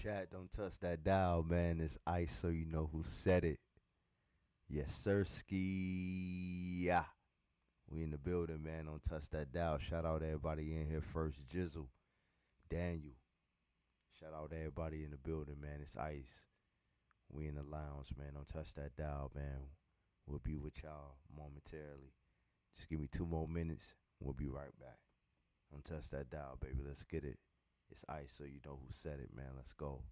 Chat, don't touch that dial, man. It's ice, so you know who said it. Yes, sir, ski. Yeah. We in the building, man. Don't touch that dial. Shout out everybody in here first. Jizzle, Daniel. Shout out everybody in the building, man. It's ice. We in the lounge, man. Don't touch that dial, man. We'll be with y'all momentarily. Just give me 2 more minutes. We'll be right back. Don't touch that dial, baby. Let's get it. It's ice, so you know who said it, man. Let's go.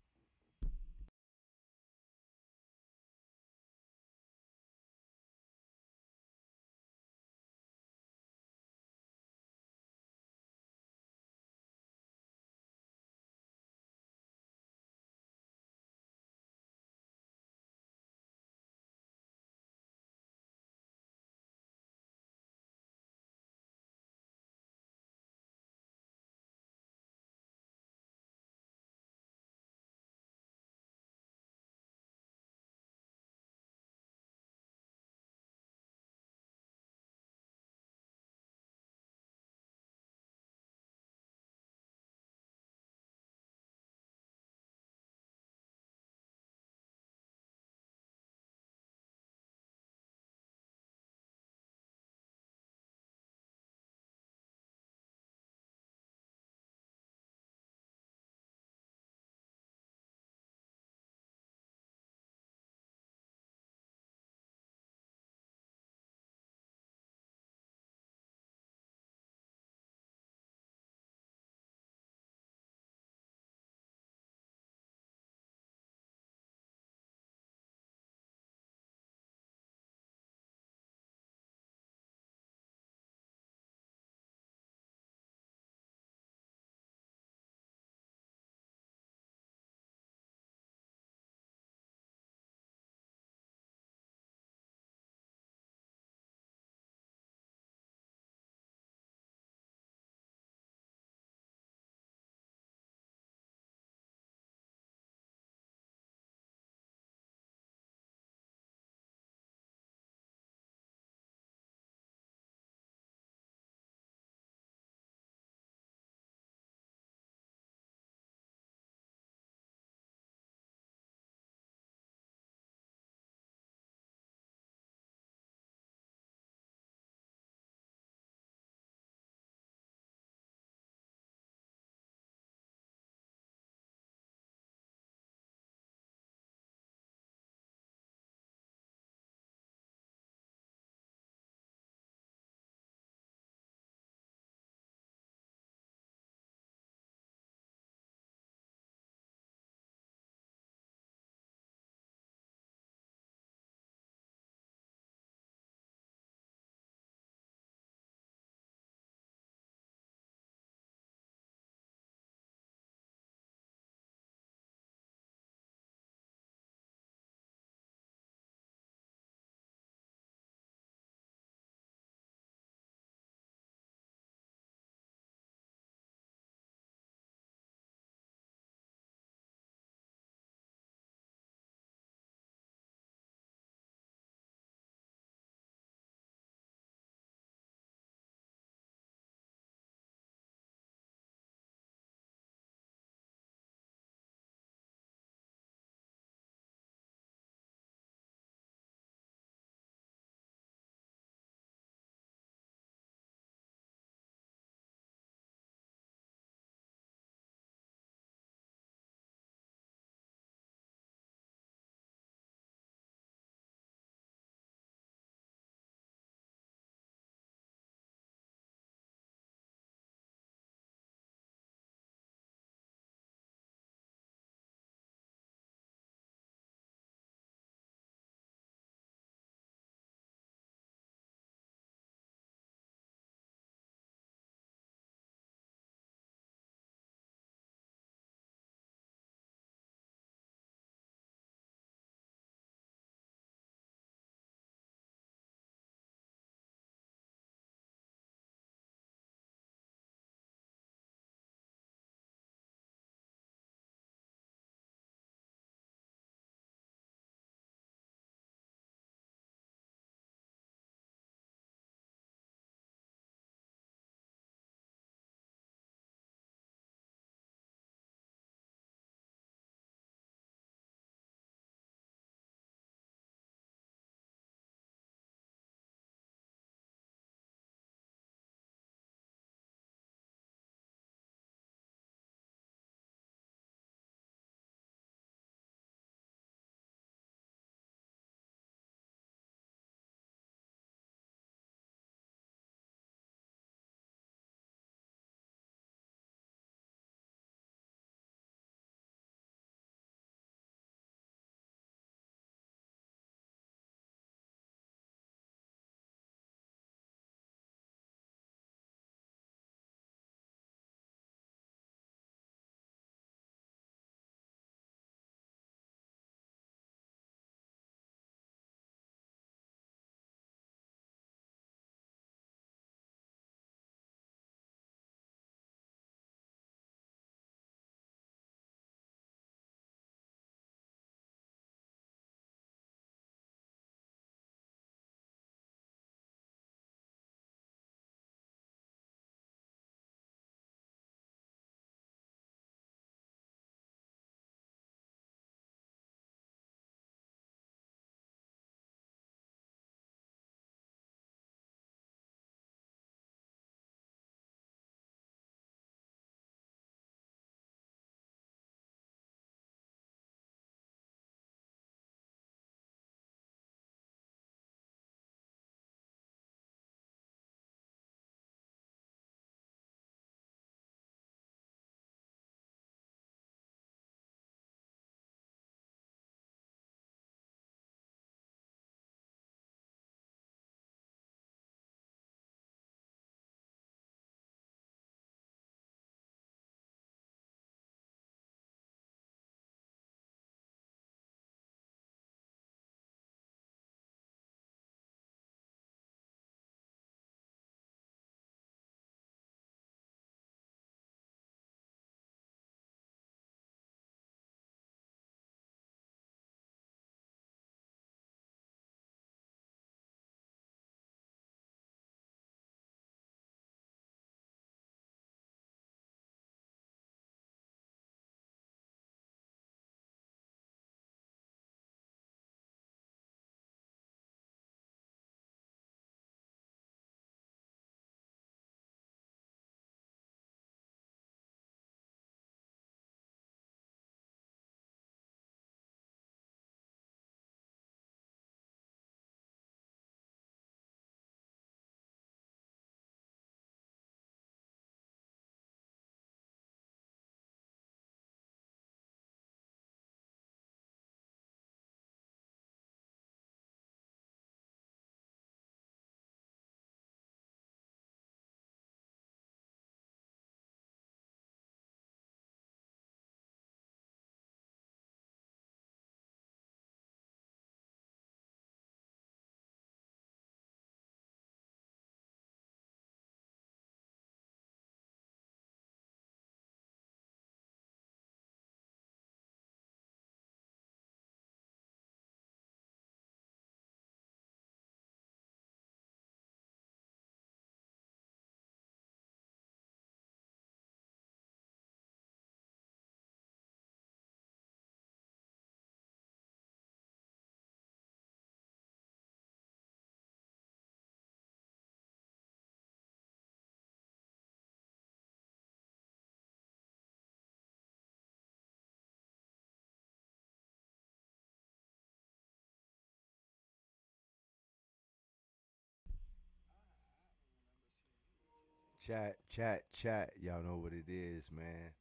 Chat. Y'all know what it is, man.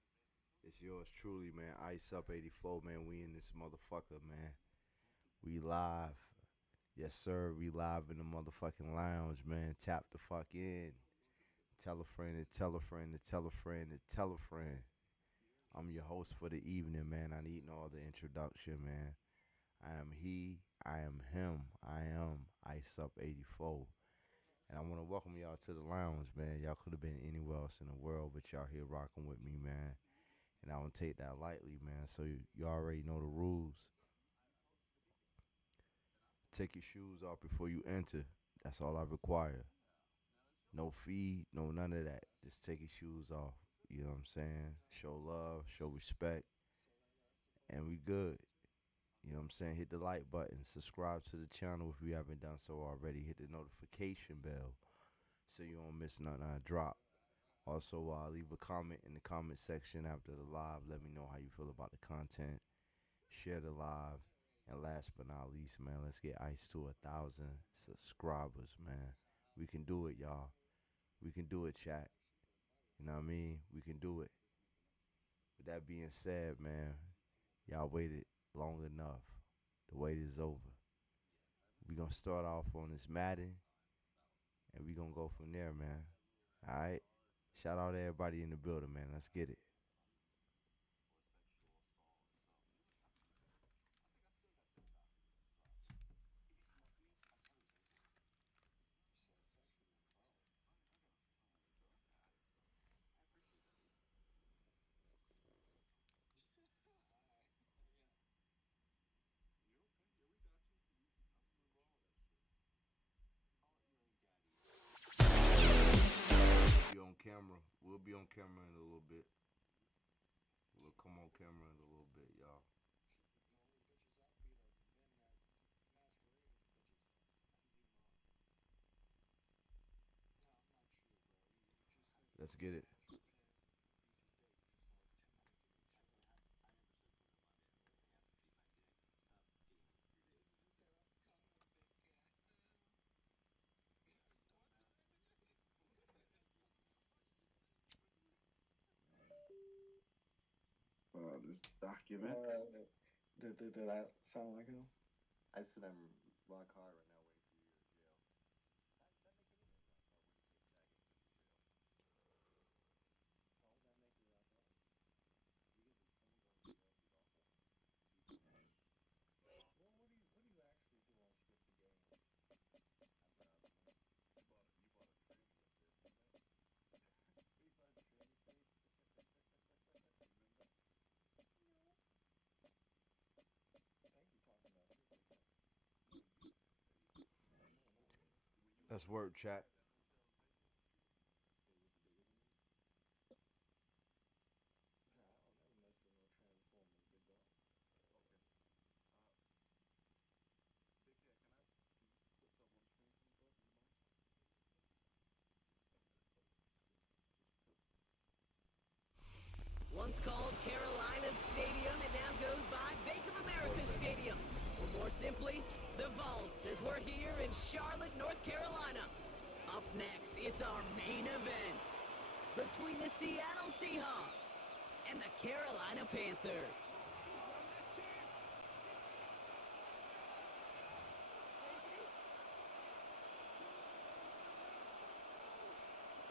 It's yours truly, man. Ice Up 84, man. We in this motherfucker, man. We live. Yes, sir. We live in the motherfucking lounge, man. Tap the fuck in. Tell a friend to tell a friend to tell a friend to tell a friend. I'm your host for the evening, man. I need no other introduction, man. I am he. I am him. I am Ice Up 84. And I want to welcome y'all to the lounge, man. Y'all could have been anywhere else in the world, but y'all here rocking with me, man. And I don't take that lightly, man. So you already know the rules. Take your shoes off before you enter. That's all I require. No fee, no none of that. Just take your shoes off. You know what I'm saying? Show love, show respect, and we good. You know what I'm saying? Hit the like button. Subscribe to the channel if you haven't done so already. Hit the notification bell so you don't miss nothing I drop. Also, leave a comment in the comment section after the live. Let me know how you feel about the content. Share the live. And last but not least, man, let's get Ice to 1,000 subscribers, man. We can do it, y'all. We can do it, chat. You know what I mean? We can do it. With that being said, man, y'all waited long enough. The wait is over. We're going to start off on this Madden, and we're going to go from there, man. All right? Shout out to everybody in the building, man. Let's get it. We'll be on camera in a little bit. We'll come on camera in a little bit, y'all. Let's get it. This document. Did that sound like him? I sit in my car right now waiting for you to jail. Let's work, chat. Once called Carolina Stadium, it now goes by Bank of America Stadium. Or more simply, the Vault, as we're here in Charlotte, North Carolina. Up next, it's our main event between the Seattle Seahawks and the Carolina Panthers.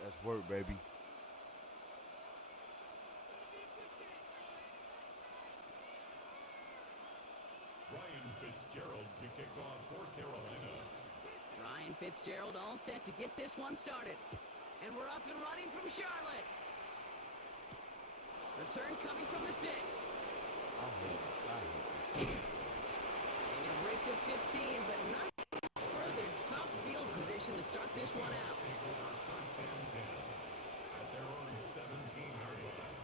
Let's work, baby. Ryan Fitzgerald to kick off for Carolina. Ryan Fitzgerald all set to get this one started. And we're up and running from Charlotte. Return coming from the 6. I hate it. And a break of 15, but not further. Tough field position to start this one out. First and 10 at their own 17-yard line.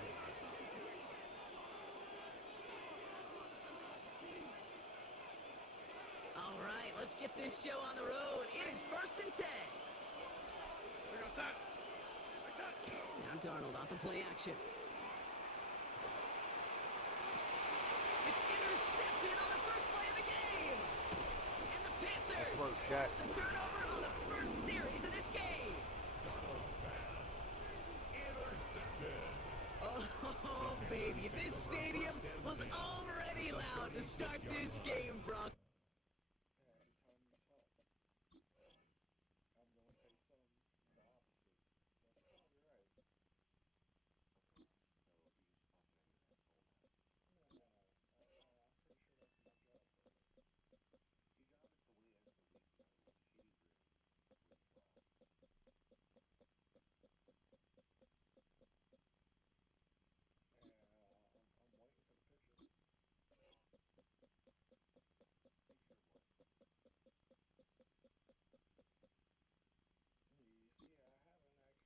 All right, let's get this show on the road. It is 1st and 10. Now Darnold off the play action. It's intercepted on the first play of the game. And the Panthers Let's work, chat. force the turnover on the first series of this game. Darnold's pass this game, Brock. Every time you talk, I'm gonna say something the opposite. That's probably right. No. I'm pretty sure that's my job, though. I'm waiting for the picture.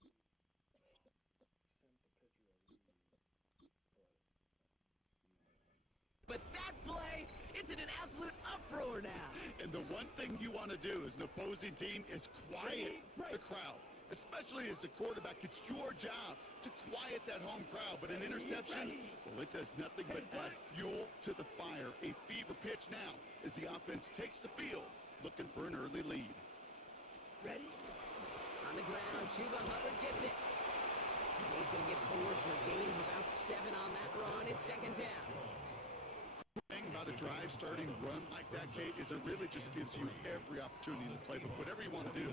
You see, I haven't actually sent the picture of you, but But that play, it's in an absolute uproar now. And the one thing you want to do as an opposing team is quiet the crowd. Especially as a quarterback, it's your job to quiet that home crowd. But an interception, well, it does nothing but add fuel to the fire. A fever pitch now as the offense takes the field, looking for an early lead. Ready? On the ground, Chuba Hubbard gets it. He's going to get forward for a gain of about 7 on that run. It's second down. The thing about a drive-starting run like that, Kate, is it really just gives you every opportunity to play whatever you want to do.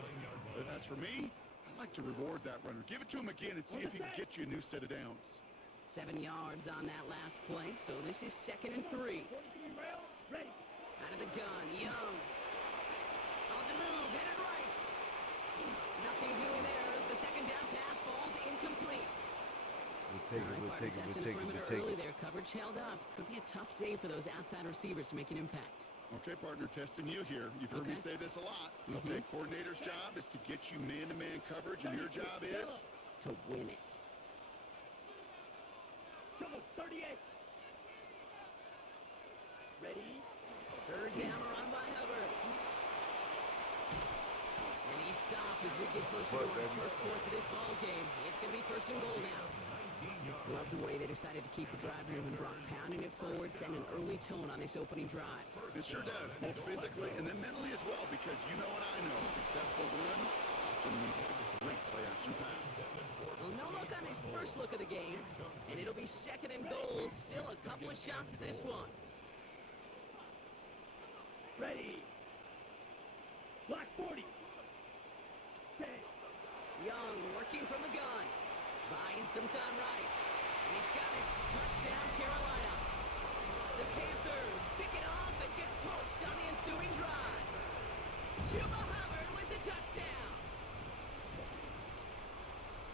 But as for me, I like to reward that runner. Give it to him again and see if he can get you a new set of downs. 7 yards on that last play, so this is 2nd and 3. Out of the gun, Young. On the move, headed right. Nothing doing there as the second down pass falls incomplete. We'll take it. Early there, coverage held up. Could be a tough day for those outside receivers to make an impact. Okay, partner, testing you here. You've heard me say this a lot. Okay, coordinator's job is to get you man-to-man coverage, and your job is to win it. 38. Ready? Third down run by Hubbard. And he stopped as we get closer to our first point of this ball game. It's going to be 1st and goal now. Love the way they decided to keep the drive moving, Brock, pounding it forward, setting an early tone on this opening drive. It sure does, both physically and then mentally as well, because you know and I know successful run often leads to a great play-action pass. Well, no look on his first look of the game, and it'll be 2nd and goal. Still a couple of shots at this one. Ready. Black 40. 10. Young working from the gun. Buying some time right. And he's got it. Touchdown, Carolina. The Panthers pick it off and get points on the ensuing drive. Chuba Hubbard with the touchdown.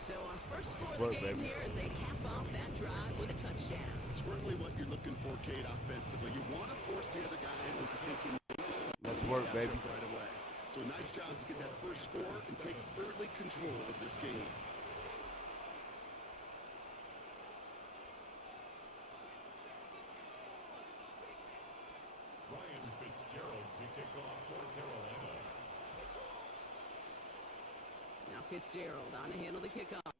So our first score of the game here as they cap off that drive with a touchdown. It's really what you're looking for, Kate, offensively. You want to force the other guys into thinking. Let's work, baby. Right away. So nice job to get that first score and take early control of this game. Ryan Fitzgerald to kick off for Carolina. Now Fitzgerald on to handle the kickoff.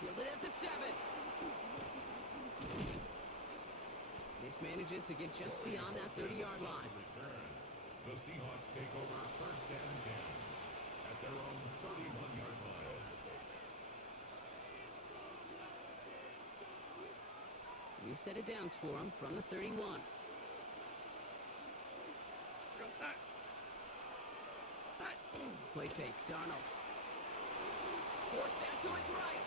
Fielded at the 7. This manages to get just beyond that 30-yard line. Return. The Seahawks take over 1st and 10 at their own 31-yard line. We've set it downs for him from the 31. Play fake, Darnold. Force that to his right.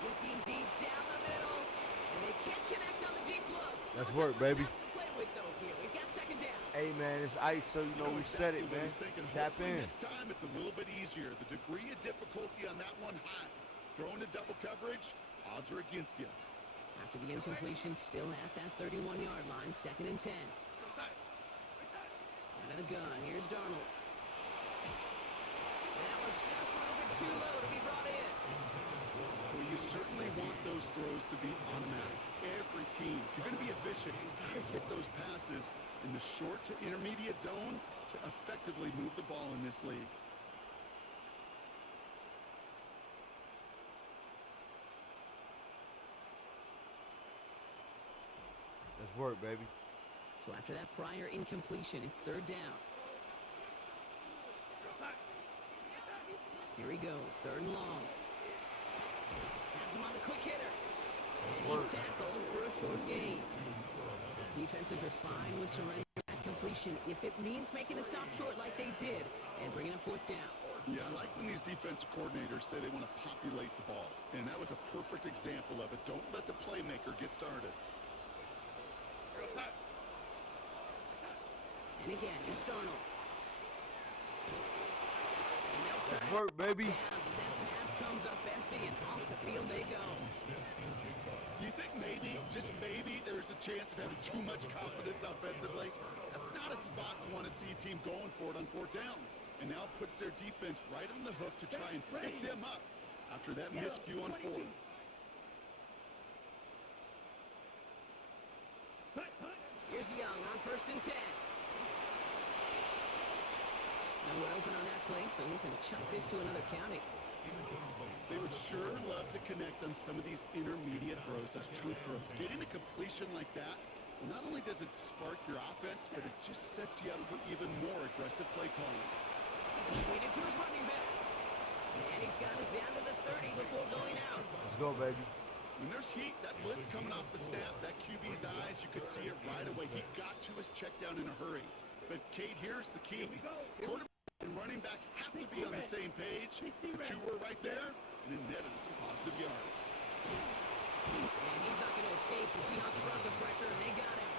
Looking deep down the middle. And they can't connect on the deep looks. Let's work, baby. Play with though here. We've got 2nd down. Hey, man, it's ice, so you know who said it, man. Tap in. Next time, it's a little bit easier. The degree of difficulty on that one high. Throwing a double coverage, odds are against you. After the incompletion, still at that 31-yard line, 2nd and 10. Out of the gun, here's Darnold. That was just a little bit too low to be brought in. Well, you certainly want those throws to be automatic. Every team, if you're going to be efficient, you got to hit those passes in the short to intermediate zone to effectively move the ball in this league. Let's work, baby. So after that prior incompletion, it's 3rd down. Here he goes, 3rd and long. Has him on the quick hitter. And he's tackled for a short gain. Defenses are fine with surrendering that completion if it means making a stop short like they did and bringing up fourth down. Yeah, I like when these defensive coordinators say they want to populate the ball. And that was a perfect example of it. Don't let the playmaker get started. And again, it's Darnold. And they'll Let's turn work, baby. downs as that pass comes up empty and off the field they go. Do you think maybe, just maybe, there's a chance of having too much confidence offensively? That's not a spot you want to see a team going for it on fourth down. And now it puts their defense right on the hook to try and pick them up after that miscue on fourth. Here's Young on 1st and 10. No one open on that play, so he's going to chuck this to another county. They would sure love to connect on some of these intermediate throws, those true throws. Getting a completion like that, well, not only does it spark your offense, but it just sets you up for even more aggressive play calling. Waited to his running back. And he's got it down to the 30 before going out. Let's go, baby. When there's heat, that blitz coming off the snap, that QB's eyes, you could see it right away. He got to his check down in a hurry. But, Kate, here's the key. Quarterback and running back have to be on the same page. The two were right there, and it netted some positive yards. And he's not going to escape. The Seahawks brought the pressure, and they got him.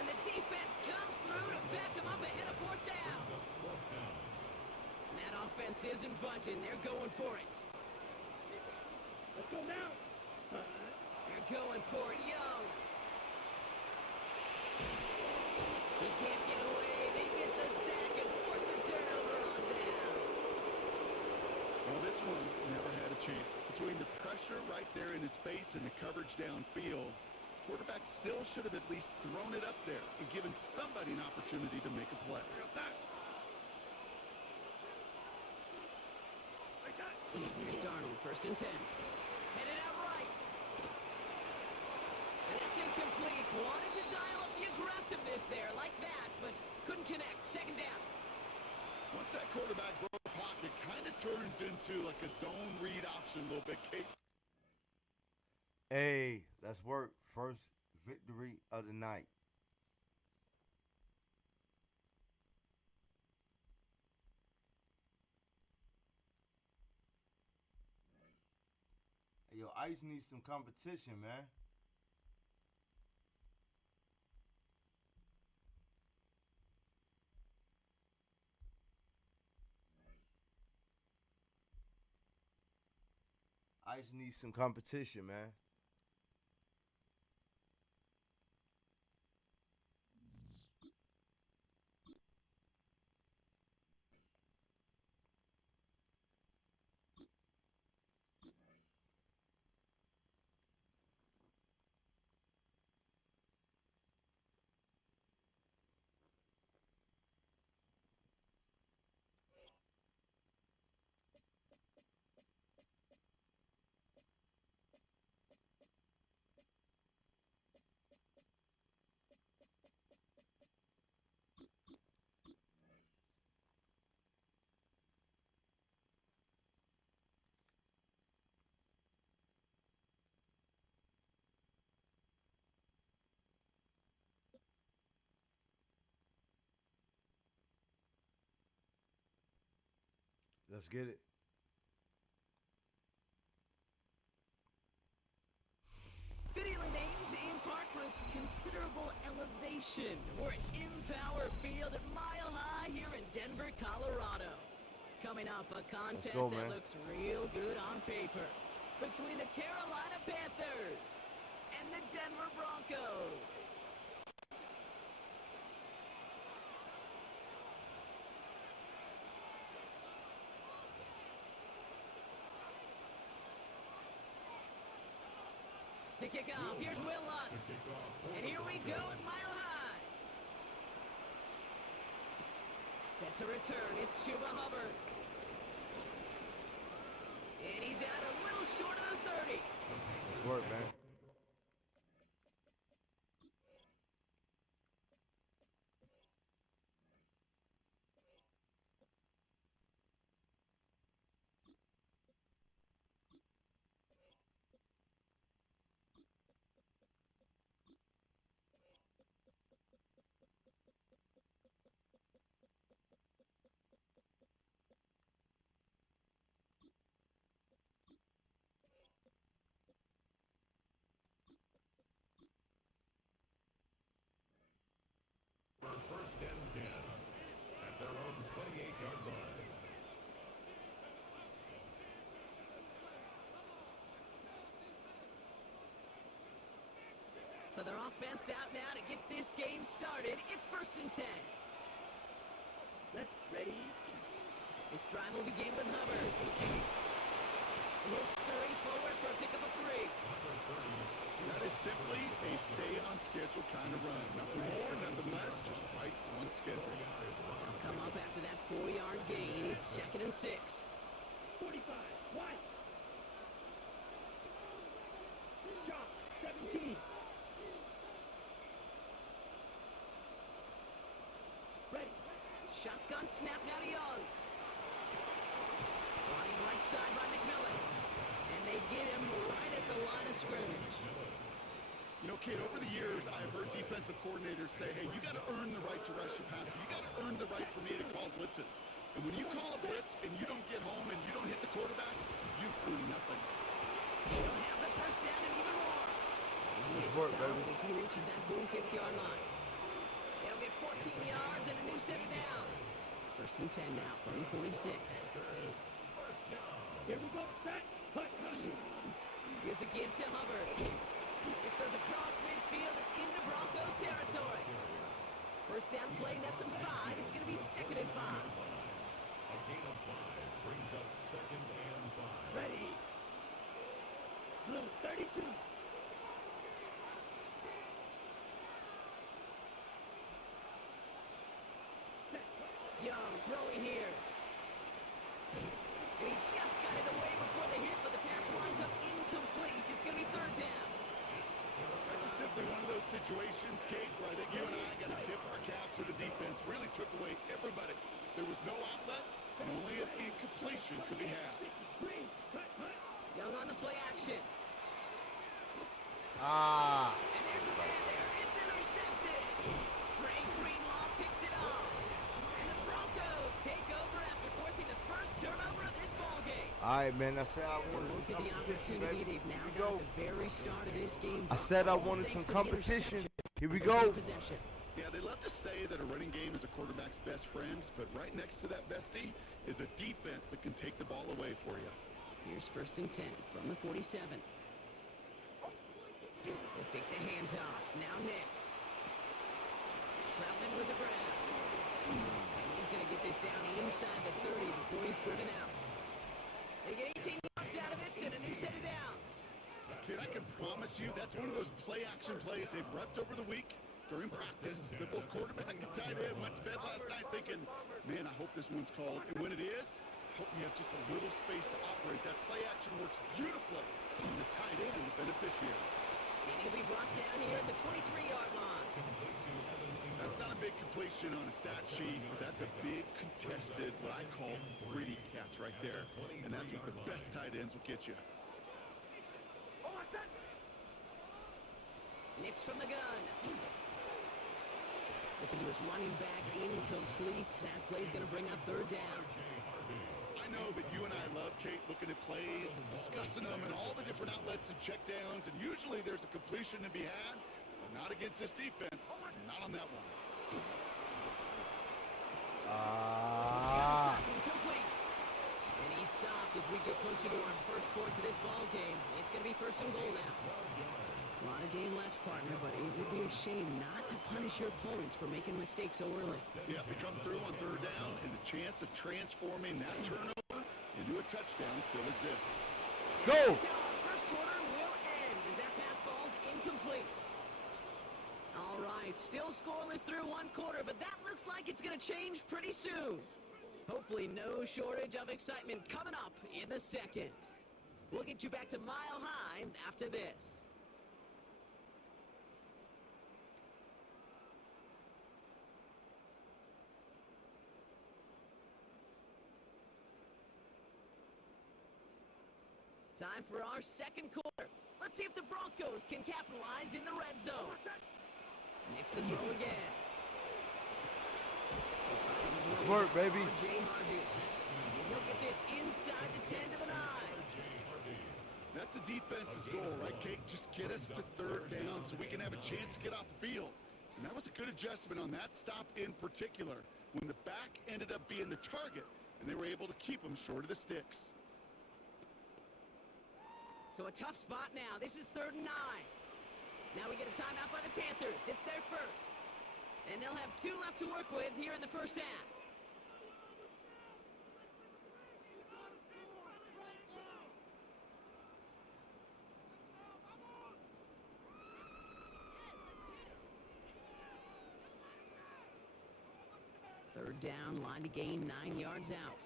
And the defense comes through to back them up ahead of fourth down. And that offense isn't budging. They're going for it. Let's go now. They're going for it. Young. He can't get away. They get the sack and force a turnover on down. Well, this one never had a chance. Between the pressure right there in his face and the coverage downfield, quarterback still should have at least thrown it up there and given somebody an opportunity to make a play. Here's Darnold, 1st and 10. Headed out right. And that's incomplete. Wanted to dial up the aggressiveness there like that, but couldn't connect. 2nd down. Once that quarterback broke the pocket, kind of turns into like a zone read option a little bit, Kate. Hey, let's work. First victory of the night. Hey, yo, Ice needs some competition, man. Ice needs some competition, man. Let's get it. Fittingly named in part for its considerable elevation. We're at Empower Field at Mile High here in Denver, Colorado. Coming up, a contest go, that man. looks real good on paper between the Carolina Panthers and the Denver Broncos. To kick off, here's Will Lutz. And here we go at Mile High. Set to return, it's Chuba Hubbard. And he's out a little short of the 30. Let's work, man. So their offense out now to get this game started. It's 1st and 10. Let's ready. This drive will begin with Hubbard. He'll scurry forward for a pickup of 3. That is simply a stay-on-schedule kind of run. Nothing more, nothing less, just right on schedule. They'll come up after that 4-yard gain. It's 2nd and 6. 45. White. Shot. 17. Ready. Shotgun snap now to Young. Flying right side by McMillan. And they get him right at the line of scrimmage. You know, Kate, over the years, I've heard defensive coordinators say, hey, you got to earn the right to rush your passer. You got to earn the right for me to call blitzes. And when you call a blitz and you don't get home and you don't hit the quarterback, you've earned nothing. He'll have the first down and even more. He's work, stopped baby. as he reaches that 46-yard line. They'll get 14 yards and a new set of downs. 1st and 10 now from the 46. Here we go. Set. Cut. Here's a give to Hubbard. This goes across midfield and into Broncos territory. First down play, nets him 5. It's going to be 2nd and 5. A gain of 5 brings up 2nd and 5. Ready. Blue 32. Young throwing here. And he just got it away before the hit, but the pass winds up incomplete. It's going to be 3rd down. That's just simply one of those situations, Kate, where I think you and I got to tip our cap to the defense. Really took away everybody. There was no outlet, and only an incompletion could be had. Green. Cut. Young on the play action. Ah. And there's a man there. It's intercepted. Drake Greenlaw picks it up. And the Broncos take over after forcing the first turnover of this ballgame. All right, man. I said I wanted Look some at the competition, opportunity baby. they've now Here we got go. at the very start of this game. I said I wanted some competition. Here we go. Possession. Yeah, they love to say that a running game is a quarterback's best friends, but right next to that bestie is a defense that can take the ball away for you. Here's 1st and 10 from the 47. They fake the handoff. Now Nix. Troutman with the grab. And he's going to get this down inside the 30 before he's driven out. They get 18 yards out of it and a new set of downs. Kid, I can promise you that's one of those play-action plays they've repped over the week during practice. That both quarterback and tight end went to bed last night thinking, man, I hope this one's called. And when it is, I hope you have just a little space to operate. That play-action works beautifully. And the tight end is the beneficiary. And he'll be brought down here at the 23-yard line. That's not a big completion on a stat sheet, but that's a big contested, what I call gritty catch right there. And that's what the best tight ends will get you. Nix from the gun. Looking to his running back, incomplete. That play's going to bring up 3rd down. I know that you and I love, Kate, looking at plays, discussing them and all the different outlets and checkdowns, and usually there's a completion to be had, but not against this defense. Not on that one. Incomplete. And he stopped as we get closer to our first point to this ball game. It's going to be 1st and goal now. A lot of game left, partner, but it would be a shame not to punish your opponents for making mistakes so early. Yeah, we come through on 3rd down, and the chance of transforming that turnover into a touchdown still exists. Let's go. Now our first quarter will end as that pass falls incomplete. All right, still scoreless through 1 quarter, but that looks like it's going to change pretty soon. Hopefully no shortage of excitement coming up in the 2nd. We'll get you back to Mile High after this. Time for our 2nd quarter. Let's see if the Broncos can capitalize in the red zone. Next to throw again. Let's work, baby. Jay Harvey. He'll get this inside the 10 to the 9. That's a defense's goal, right, Kate? Just get us to 3rd down so we can have a chance to get off the field. And that was a good adjustment on that stop in particular, when the back ended up being the target, and they were able to keep them short of the sticks. So a tough spot now. This is 3rd and 9. Now we get a timeout by the Panthers. It's their first. And they'll have 2 left to work with here in the first half. Third down, line to gain 9 yards out.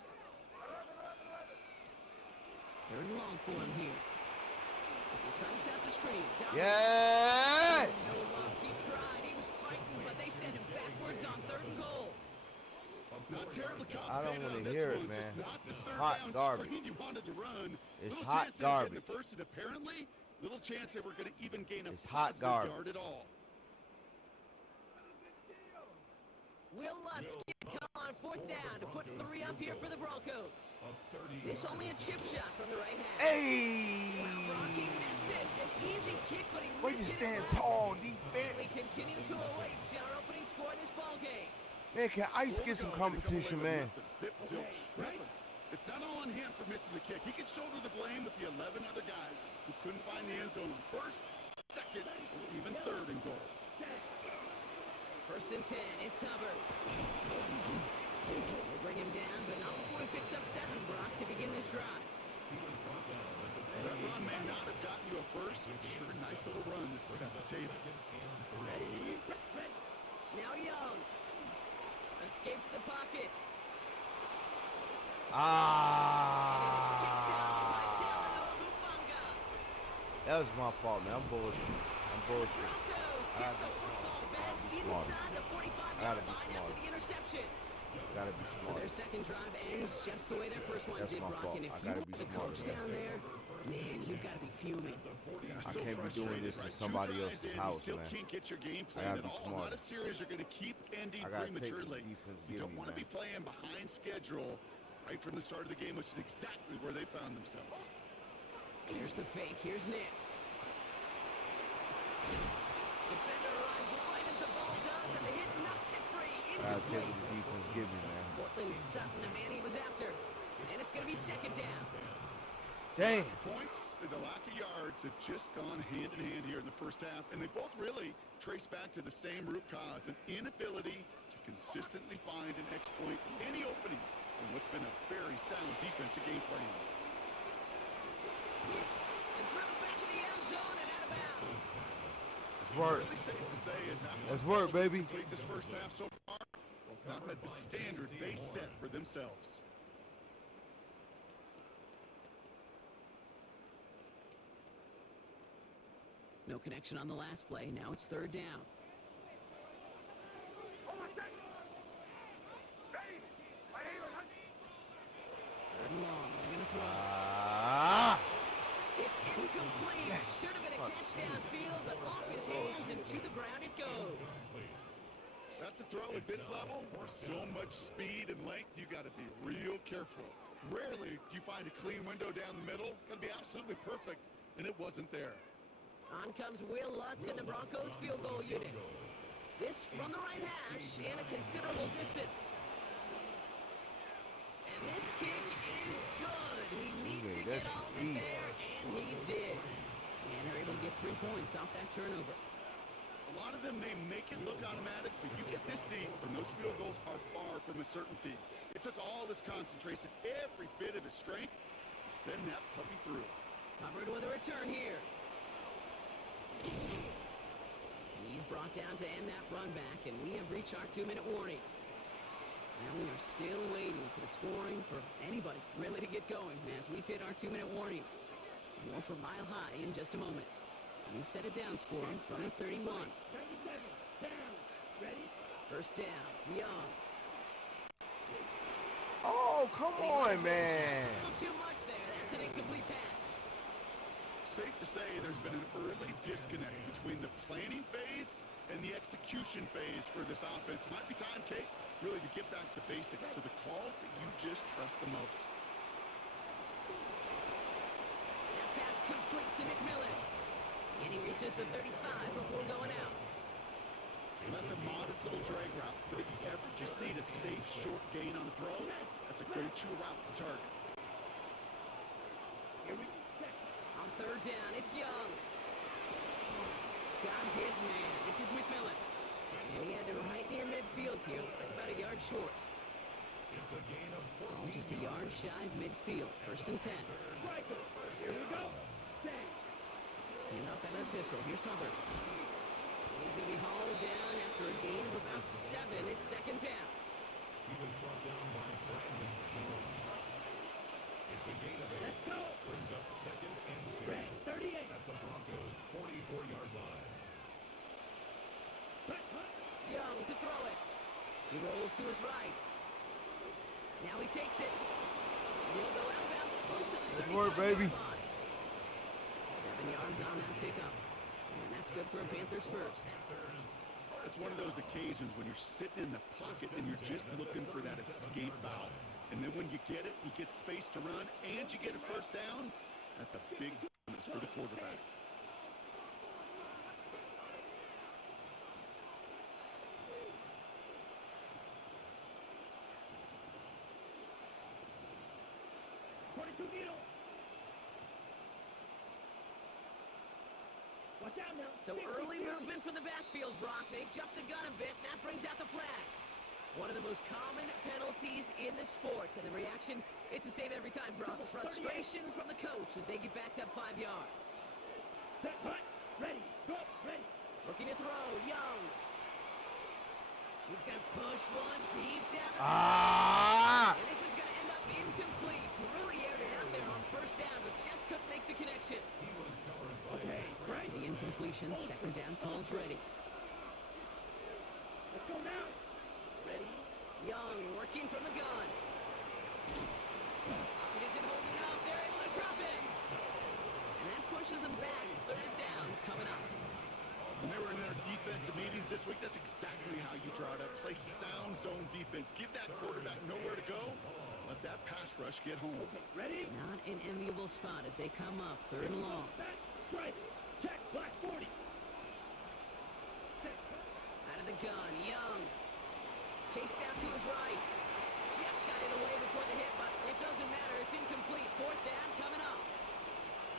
Third and long for him here. He'll try to set up the screen. Yeah! No luck. He tried. He was fighting, but they sent him backwards on 3rd and goal. Not terribly I don't complicated want on to this hear one. it, It's man. just not the It's third hot down garbage. screen you wanted to run. It's Little hot chance they were getting garbage. the first, and apparently, little chance they were going to even gain a It's hot positive garbage. yard at all. Will Lutz get come on 4th down to put 3 up here for the Broncos. This only a chip shot from the right half. Hey! Brock, he missed it. It's an easy kick, but he Way to missed it stand left. tall, We defense. continue to await our opening score in this ball game. Man, can Ice get some competition, man? Zip, zilch. It's not all on him for missing the kick. He can shoulder the blame with the 11 other guys who couldn't find the end zone on 1st, 2nd, or even 3rd and goal. 1st and 10, it's Hubbard. They bring him down, but not before he picks up 7, Brock, to begin this drive. That run may not have gotten you a first. Sure, nice little run to set the table. Now Young escapes the pocket. That was my fault, man. I'm bullshit. I gotta be smart. I gotta be smart. Gotta be So smart. their second drive ends just the way their first one That's did, my Brock. fault. And if I you gotta were be the smart, coach man. down there, man, you've got to be fuming. I can't be doing this in somebody else's house, Still man. can't get your game I plan gotta at be all. A smart. lot of series are going to keep ending I gotta take prematurely. the defense You give don't me, want to man. be playing behind schedule right from the start of the game, which is exactly where they found themselves. Here's the fake. Here's Nix. Defender arrives right as the ball does, and the hit knocks it free. I gotta take Incomplete. what the defense give me, man. Portland Sutton, the man he was after. And it's going to be 2nd down. Dang. Points and the lack of yards have just gone hand in hand here in the first half, and they both really trace back to the same root cause, an inability to consistently find and exploit any opening in what's been a very sound defensive game plan. And dribbled back to the end zone and out of bounds. It's work. Really safe to say is that That's work, baby. complete this first half so far. Well, it's not met the standard they set for themselves. No connection on the last play. Now it's 3rd down. Third and long. They're going to throw. It's incomplete. Should have been a catch downfield, but off his hands and to the ground it goes. That's a throw at this level. So much speed and length, you got to be real careful. Rarely do you find a clean window down the middle. Got to be absolutely perfect, and it wasn't there. On comes Will Lutz in the Broncos field goal unit. This from the right hash and a considerable distance. And this kick is good. He needs to get that's all of it easy. there, and he did. And they're able to get 3 points off that turnover. A lot of them may make it look automatic, but you get this deep, and those field goals are far from a certainty. It took all his concentration, every bit of his strength, to send that puppy through. Hubbard with a return here. He's brought down to end that run back, and we have reached our 2-minute warning. And we are still waiting for the scoring for anybody really to get going as we've hit our 2-minute warning. More from Mile High in just a moment. We've set it down for him from the 31. 37. Down. Ready? First down, Young. Oh, come on, man. A little too much there. That's an incomplete pass. Safe to say there's been an early disconnect between the planning phase and the execution phase for this offense. Might be time, Kate, really to get back to basics, to the calls that you just trust the most. That pass complete to McMillan. And he reaches the 35 before going out. That's a modest little drag route, but if you ever just need a safe, short gain on the throw, that's a go-to route to target. On 3rd down, it's Young. got his man. This is McMillan. And he has it right near midfield here. Looks like about a yard short. It's a gain of Oh, just a yard shy of midfield. 1st and 10. Striker. Here we go. Bang. And up at that pistol. Here's Hubbard. He's going to be hauled down after a gain of about 7. It's 2nd down. He was brought down by Brandon Shaw. It's a gain of 8. Let's go. Brings up 2nd and 2 Red 38. at the Broncos' 44-yard line. Hut, hut. Young to throw it. He rolls to his right. Now he takes it. He'll go out of bounds close to the Good work, 35-yard baby. line. 7 yards on that pickup. And that's good for a Panthers first. It's one of those occasions when you're sitting in the pocket and you're just looking for that escape valve. And then when you get it, you get space to run, and you get a 1st down. That's a big bonus for the quarterback. Watch out now. So early movement from the backfield, Brock. They jumped the gun a bit, and that brings out the flag. One of the most common penalties in the sport. And the reaction, it's the same every time, Brock. Frustration from the coach as they get backed up 5 yards. Set, hut. Ready. Go. Ready. Looking to throw, Young. He's going to push one deep down. Ah! And this is going to end up incomplete. He really aired it out there on 1st down, but just couldn't make the connection. Okay. Right. The incompletion, 2nd down calls ready. Let's go now. Ready. Young working from the gun. Pocket isn't holding up. They're able to drop it. And that pushes them back. 3rd down coming up. When they were in their defensive meetings this week, that's exactly how you draw it up. Play sound zone defense. Give that quarterback nowhere to go. Let that pass rush get home. Okay. Ready. Not an enviable spot as they come up 3rd and long. Back. Right. Check. Black 40. Out of the gun, Young. Chased out to his right. Just got it away before the hit, but it doesn't matter. It's incomplete. 4th down coming up.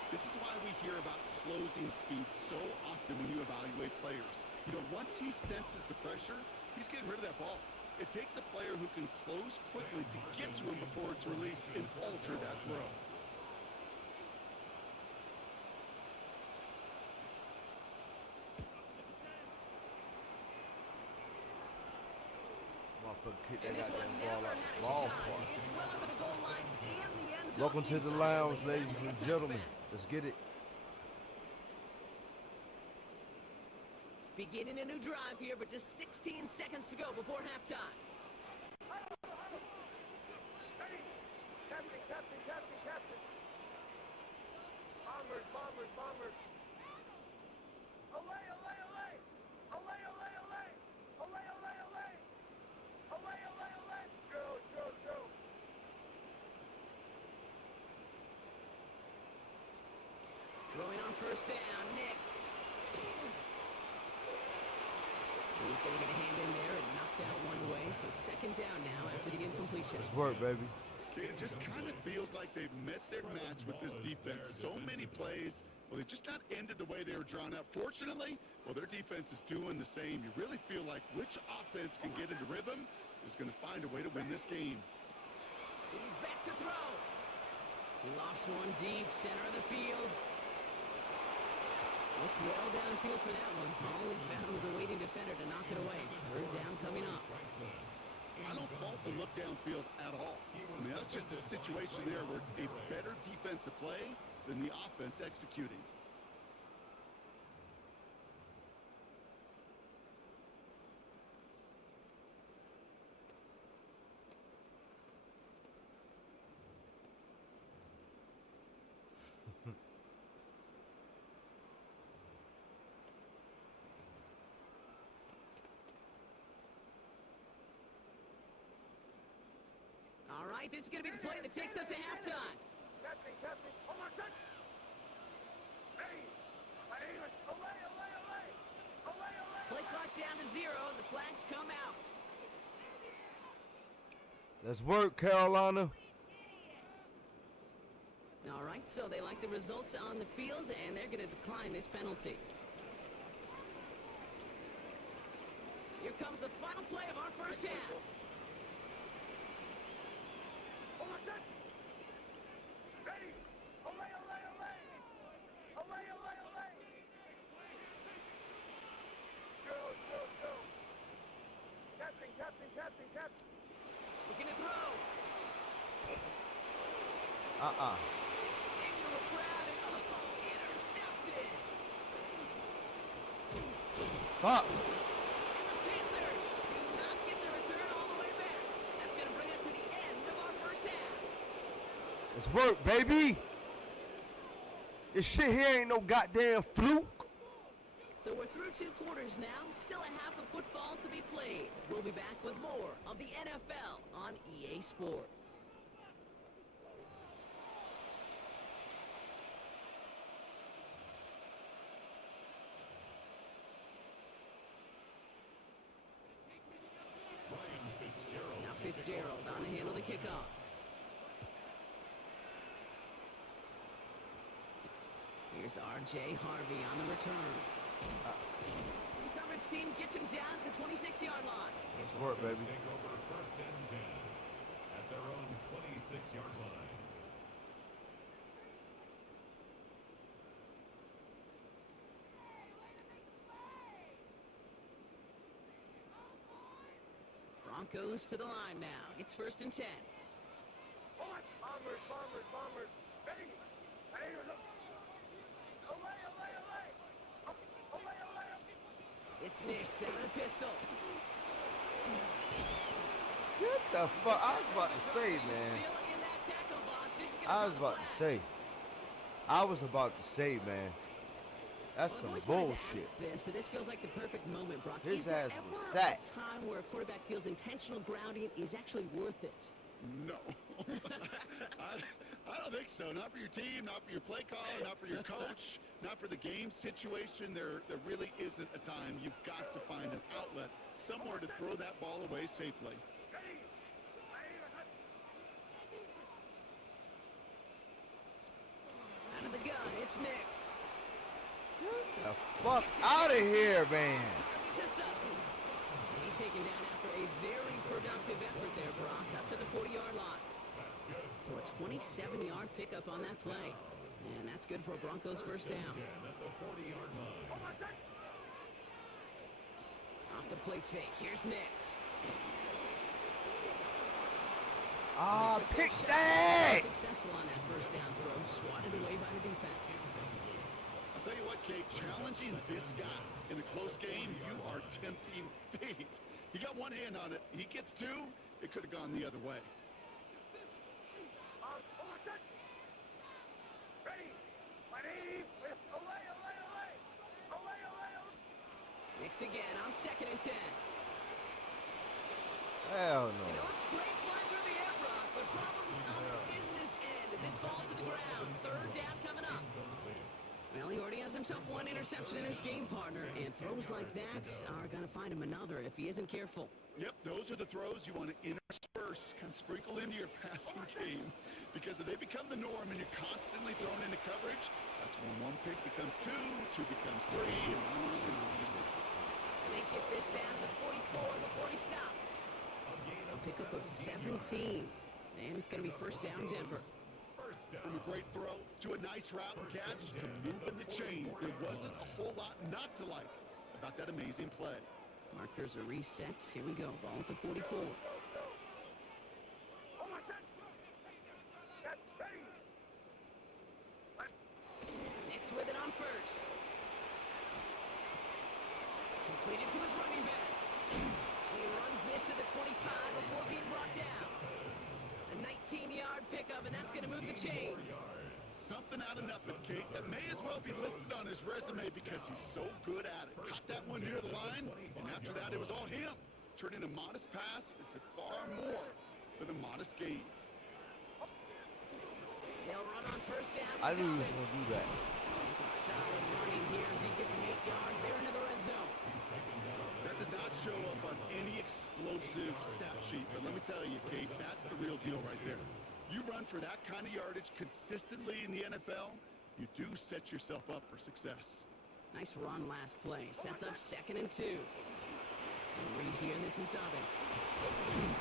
This is why we hear about closing speed so often when you evaluate players. You know, once he senses the pressure, he's getting rid of that ball. It takes a player who can close quickly to get to him before it's released and alter that throw. Motherfucker kick that And this one goddamn never ball out had the a ball shot. park. It's well over the goal line and the end zone. Welcome to the inside lounge, the ladies and gentlemen. Let's get it. Beginning a new drive here, but just 16 seconds to go before halftime. Ready. Captain, captain, captain, captain. Bombers, bombers, bombers. Olay, olay, olay. Olay, olay, olay. Olay, olay, olay. Olay, olay, olay. Joe, Joe, Joe. Throwing on 1st down, Nix. He's going to get a hand in there and knock that one away. So 2nd down now after the incompletion. Let's work, baby. It just kind of feels like they've met their match with this defense. So many plays, well, they just not ended the way they were drawn up. Fortunately, well, their defense is doing the same. You really feel like which offense can get into rhythm is going to find a way to win this game. He's back to throw. Lofts one deep, center of the field. Looked well downfield for that one. All he found was a waiting defender to knock it away. 3rd down coming up. I don't fault the look downfield at all. I mean, that's just a situation there where it's a better defensive play than the offense executing. All right, this is going to be the play that takes us to halftime. Captain, captain. Hold on a sec. Ready. Aim it. Olay, olay, olay. Olay, olay. Play clock down to 0. The flags come out. Let's work, Carolina. All right, so they like the results on the field, and they're going to decline this penalty. first half. Ready? Olay, olay, olay! Olay, olay, olay! Go. Captain. Looking to throw. Into the crowd and intercepted. Fuck. And the Panthers do not get the return all the way back. That's going to bring us to the end of our first half. It's work, baby. This shit here ain't no goddamn fluke. So we're through 2 quarters now, still a half of football to be played. We'll be back with more of the NFL on EA Sports. Ryan Fitzgerald. Now Fitzgerald on to handle the kickoff. Here's R.J. Harvey on the return. The coverage team gets him down at the 26-yard line. It's work, baby. Take over first and 10 at their own 26-yard line. Broncos to the line now. It's first and 10. Bombers. Ready? Look. Olay. It's Nix out of the pistol. Get the fuck. I was about to say, man. Still in that tackle box. This is gonna I was be a about to flag. say. Man. That's Well, some I've always wanted to bullshit. ask This, so this feels like the perfect moment, Brock. His Is there ass ever was a sacked. time where a quarterback feels intentional grounding is actually worth it? No. I don't think so. Not for your team, not for your play caller, not for your coach, not for the game situation. There really isn't a time. You've got to find an outlet, somewhere to throw that ball away safely. Out of the gun, it's Nix. Get the fuck out of here, man. To Sutton. He's taken down after a very productive effort there, Brock, up to the 40-yard line. So a 27-yard pickup on that play. And that's good for a Broncos first down. 10 at the 40-yard line. Off the play fake, here's Nix. Ah, It's a pick good shot. that. Successful on that first down throw, swatted away by the defense. I'll tell you what, Kate, challenging this guy in a close game, you are tempting fate. He got one hand on it. He gets two, it could have gone the other way. Ready? Olay. Nix again on second and 10. Hell You no. know, it's great flying through the air, Brock, but problems on the business end as it falls to the ground. Third down coming up. Well, he already has himself one interception in his game, partner, and throws like that are going to find him another if he isn't careful. Yep, those are the throws you want to intersperse, kind of sprinkle into your passing game. Because if they become the norm and you're constantly thrown into coverage, that's when one pick becomes two becomes three, and on and on. And they get this down to 44 before he stopped. A pickup of 17. And it's going to be first down, Denver. From a great throw to a nice route and catch to moving the chains, there wasn't a whole lot not to like about that amazing play. Markers are reset. Here we go. Ball at the 44. Nix with it on first. Completed to his running back. He runs this to the 25 before being brought down. A 19-yard pickup, and that's going to move the chains. Something out of nothing, Kate. That may as well be listed on his resume because he's so good at it. Caught that one near the line, and after that, it was all him. Turning a modest pass into far more than a modest gain. They'll run on first down. I knew he was going to do that. Some solid running here as he gets him 8 yards. They're into the red zone. That does not show up on any explosive stat sheet, but let me tell you, Kate, that's the real deal right there. You run for that kind of yardage consistently in the NFL, you do set yourself up for success. Nice run last play. Sets up second and 2. Reed here, and this is Dobbins. And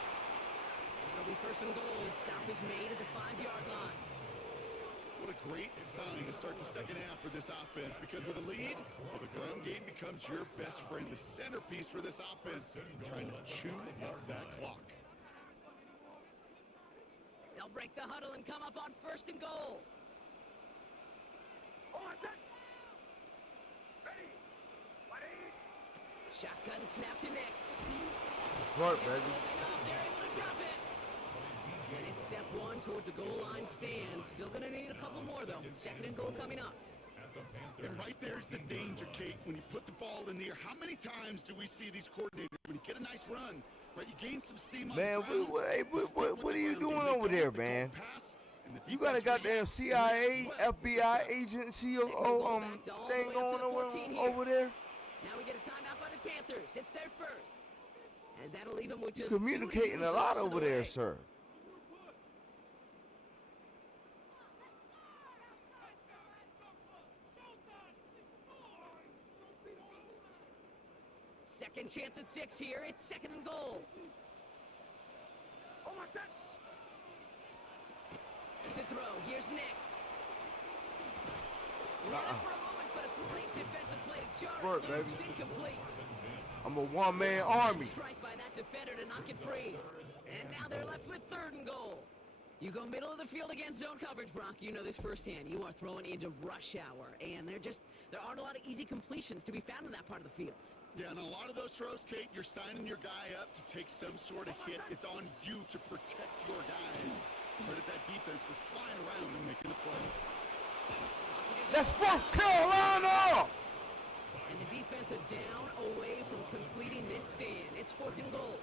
it'll be first and goal. Stop is made at the 5-yard line. What a great sign to start the second half for this offense, because with a lead, well, the ground game becomes your best friend, the centerpiece for this offense, trying to chew up that clock. They'll break the huddle and come up on first and goal. Shotgun snap to Nix. Smart, baby. They're able to drop it. And it's step one towards the goal line stand. Still going to need a couple more, though. Second and goal coming up. And right there's the danger, Kate, when you put the ball in the air. How many times do we see these coordinators, when you get a nice run, right, you gain some steam on Man, the ground, what are you doing over there, man? You got a goddamn CIA, FBI agency thing going over there? Now we get a timeout by the Panthers. It's their first. As that'll leave them with just Communicating a lot over there, sir. Second chance at 6 here. It's second and goal. To throw. Here's Nix. For a moment, but a great defensive play to charge. Work, baby. Incomplete. I'm a one-man army. Strike by that defender to knock it free. And now they're left with third and goal. You go middle of the field against zone coverage, Brock. You know this firsthand. You are throwing into rush hour, and there aren't a lot of easy completions to be found in that part of the field. Yeah, and a lot of those throws, Kate, you're signing your guy up to take some sort of hit. It's on you to protect your guys. Credit that defense for flying around and making the play. Let's work, Carolina! And the defense are down away from completing this stand. It's fourth and goal.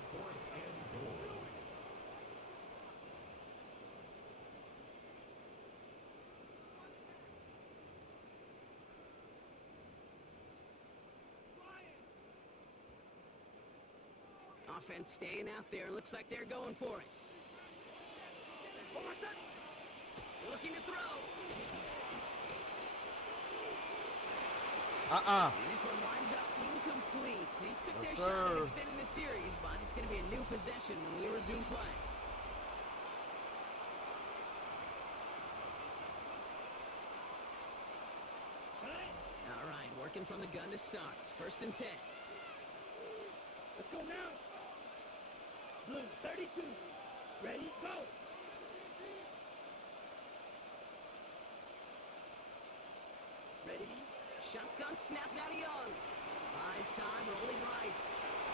Offense staying out there. Looks like they're going for it. Looking to throw. This one winds up incomplete. He took their shot at extending the series, but it's going to be a new possession when we resume play. All right, working from the gun to start. First and 10. Let's go now. Blue, 32. Ready, go. Ready. Shotgun snap now to Young. Buys time, rolling right.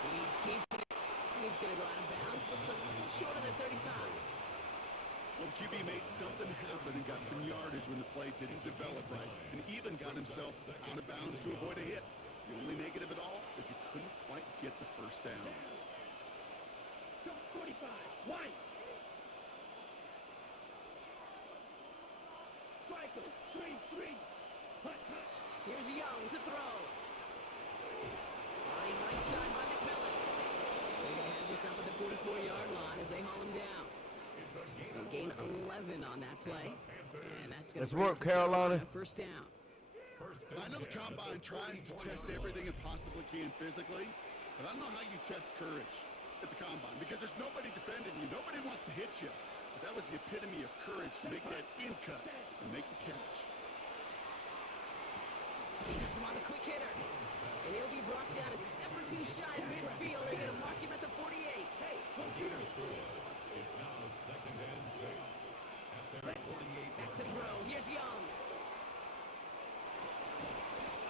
He's keeping it. He's going to go out of bounds. Looks like a little short of the 35. Well, QB made something happen and got some yardage when the play didn't develop right, and even got himself out of bounds to avoid a hit. The only negative at all is he couldn't quite get the first down. 45. White. Striker. 3-3. Hut, hut. Here's Young to throw. Running right side by McMillan. They have this up at the 44-yard line as they haul him down. They gain 11 on that play. And that's going to work, Carolina. First down. I know the Combine tries to test everything it possibly can physically, but I don't know how you test courage at the Combine, because there's nobody defending you. Nobody wants to hit you. But that was the epitome of courage to make that in cut and make the catch. Gets him on the quick hitter. And he'll be brought down a step or two shy of midfield. They're going to mark him at the 48. It's now second and 6 at their 48. Back to throw. Here's Young.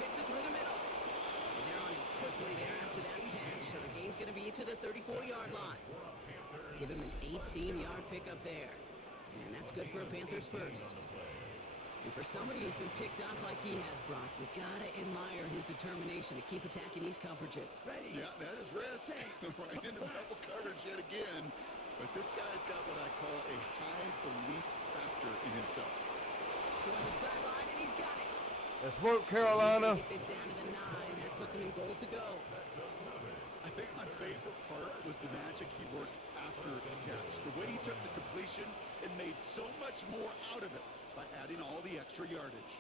Fits it through the middle. And they're on him quickly there after that catch. So the gain's going to be to the 34-yard line. Give him an 18-yard pickup there. And that's good for a Panthers first. And for somebody who's been picked off like he has, Brock, you gotta admire his determination to keep attacking these coverages. Yeah, that is risk. Right into double coverage yet again. But this guy's got what I call a high belief factor in himself. Toward the sideline, and he's got it. Let's work, Carolina. Get this down to the 9. That puts him in goal to go. I think my favorite part was the magic he worked after the catch. The way he took the completion and made so much more out of it by adding all the extra yardage.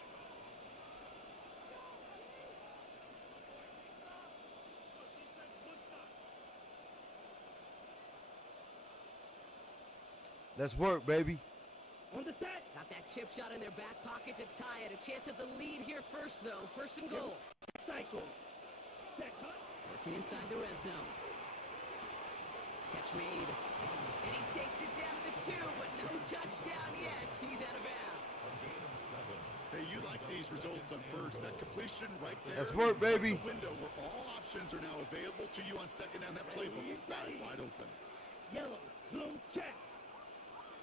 Let's work, baby. On the set. Got that chip shot in their back pocket to tie it. A chance at the lead here first, though. First and goal. Cycle. Set cut. Working inside the red zone. Catch made. And he takes it down to the 2, but no touchdown yet. He's out of bounds. Hey, you like these results on first. That completion right there. Let's work, baby. The window where all options are now available to you on second down. That playbook wide open. Yellow. Blue. Check.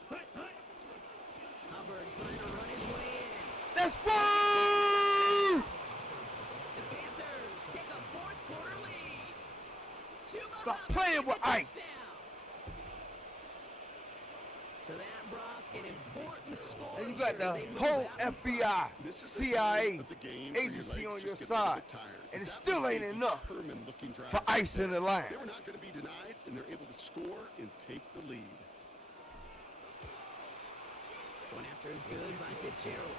Hut, hut. Hubbard trying to run his way in. Let's work! The Panthers take a fourth quarter lead. Stop playing with ice. So that brought an important score. And you got the here. They whole move out. FBI, This is the CIA, time of the game where agency your on legs your just get a little side. bit tired. And it That still was ain't a enough determined-looking drive for right ice in there. the line. They were not going to be denied, and they're able to score and take the lead. Going after is good by Fitzgerald.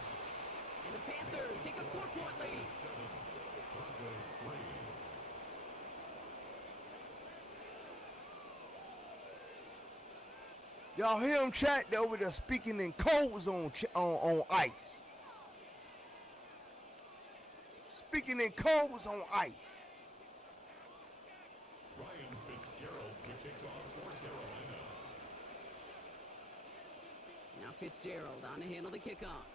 And the Panthers take a 4-point lead. Y'all hear him chat? They over there speaking in codes on ice. Speaking in codes on ice. Ryan Fitzgerald to kick off for Carolina. Now Fitzgerald on to handle the kickoff.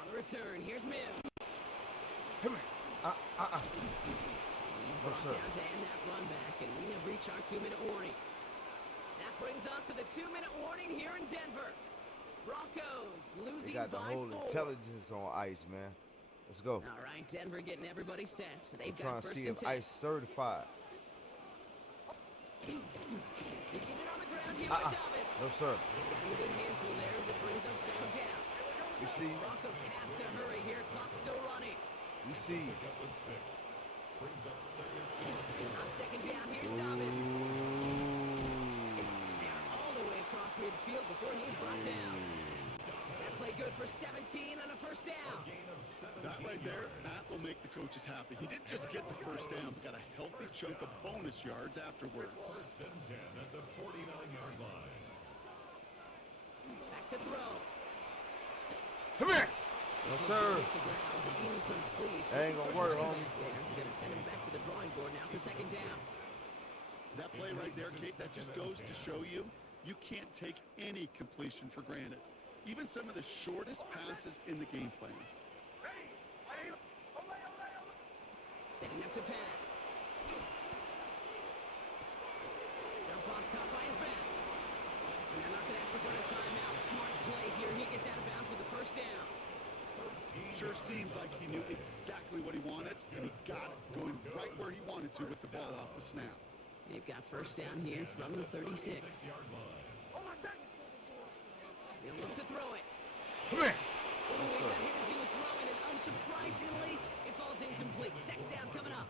On the return, here's Mims. Come here. No, Brought sir. down to end that run back, and we have reached our 2-minute warning. That brings us to the 2-minute warning here in Denver. Broncos They losing got the by whole 4. intelligence on ice, man. Let's go. All right, Denver getting everybody set. So I'm they've trying got to first see and if 10. ice certified. They get it on the ground here with Dobbins. No, sir. Got a good handful there as it brings up second down. You see? Broncos have to hurry here. Clock still running. You see? Pick up with 6. Brings up second. On second down, here's Dobbins. They are all the way across midfield before he's brought down. That play good for 17 on a first down. That right there, that will make the coaches happy. He didn't just get the first down, but got a healthy chunk of bonus yards afterwards. First and 10 at the 49-yard line. Back to throw. Come here. No, sir. Hit the ground. Incomplete. That ain't gonna work, homie. Gonna send him back to the drawing board now for second down. That play right there, Kate, that just goes to show you, you can't take any completion for granted. Even some of the shortest passes in the game plan. Setting up to pass. Jump off, caught by his back. And they're not going to have to run a timeout. Smart play here. He gets out of bounds with the first down. Sure seems like he knew exactly what he wanted, and he got it going right where he wanted to with the ball off the snap. They've got first down here from the 36. They'll look to throw it. Come here. Oh, he got hit as he was throwing it. Unsurprisingly, it falls incomplete. Second down coming up.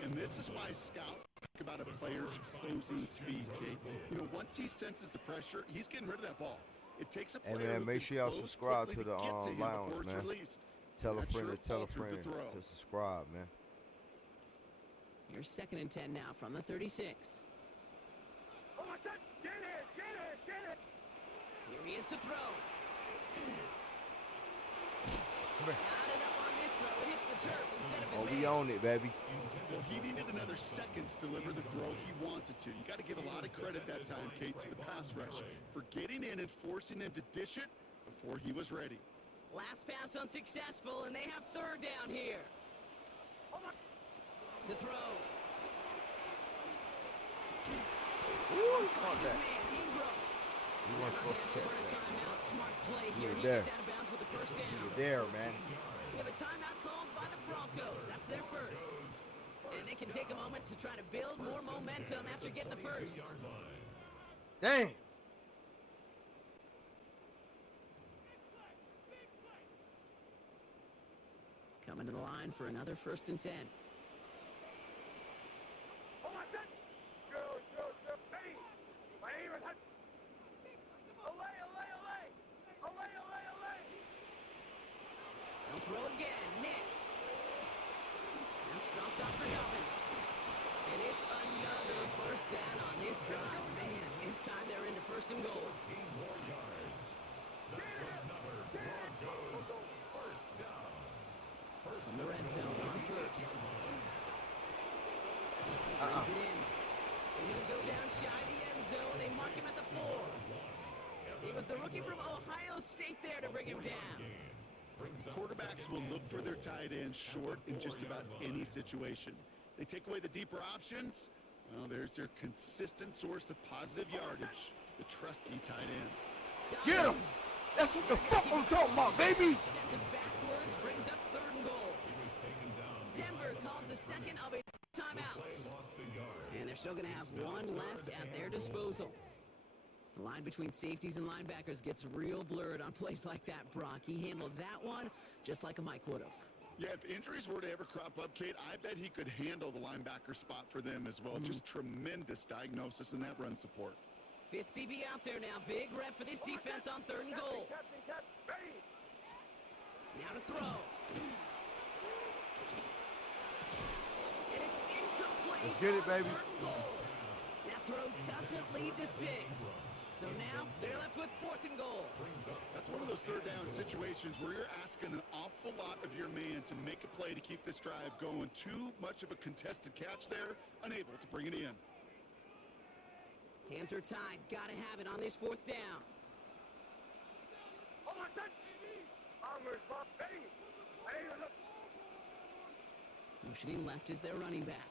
And this is why scouts talk about a player's closing speed, Kate. You know, once he senses the pressure, he's getting rid of that ball. It takes a Hey, player man, who make can sure y'all close subscribe quickly to the get him lounge, before it's man. released. Tell a Not friend sure to tell a faltered friend the throw. to subscribe, man. Here's second and 10 now from the 36. Here he is to throw. Come here. Not enough on this throw. It hits the turf instead of his Oh, man. we own it, baby. Well, he needed another second to deliver the throw he wanted to. You got to give a lot of credit that time, Kate, to the pass rush for getting in and forcing him to dish it before he was ready. Last pass unsuccessful, and they have third down here. To throw. Ooh, caught His that. man, Ingram. You weren't supposed to catch Run a that. timeout. Smart play You here. were He there. gets out of bounds with the first down. You're there, man. We have a timeout called by the Broncos. That's their first. And they can take a moment to try to build more momentum after getting the first. Damn. Coming to the line for another first and 10. They'll throw again. Nix. That's dropped off for Dobbins. And it's another down on this drive. Man, this time they're into first and goal. 14 more yards. That's another Broncos first down. First From the red zone on first. Brings it in. And he'll go down shy the end zone. They mark him at the 4. It was the rookie from Ohio State there to bring him down. Quarterbacks will look for their tight end short in just about any situation. They take away the deeper options. Well, there's their consistent source of positive yardage, the trusty tight end. Get him! That's what the fuck I'm talking about, baby! Sends it backwards, brings up third and goal. Denver calls the second of its timeouts. And they're still going to have one left at their disposal. The line between safeties and linebackers gets real blurred on plays like that, Brock. He handled that one just like a Mike would have. Yeah, if injuries were to ever crop up, Kate, I bet he could handle the linebacker spot for them as well. Just tremendous diagnosis in that run support. Fifth DB out there now. Big rep for this defense on third and goal. Now to throw. And it's incomplete. Let's get it, baby. That throw doesn't lead to 6. So now they're left with fourth and goal. That's one of those third down situations where you're asking an awful lot of your man to make a play to keep this drive going. Too much of a contested catch there, unable to bring it in. Hands are tied. Gotta have it on this fourth down. Motioning left is their running back.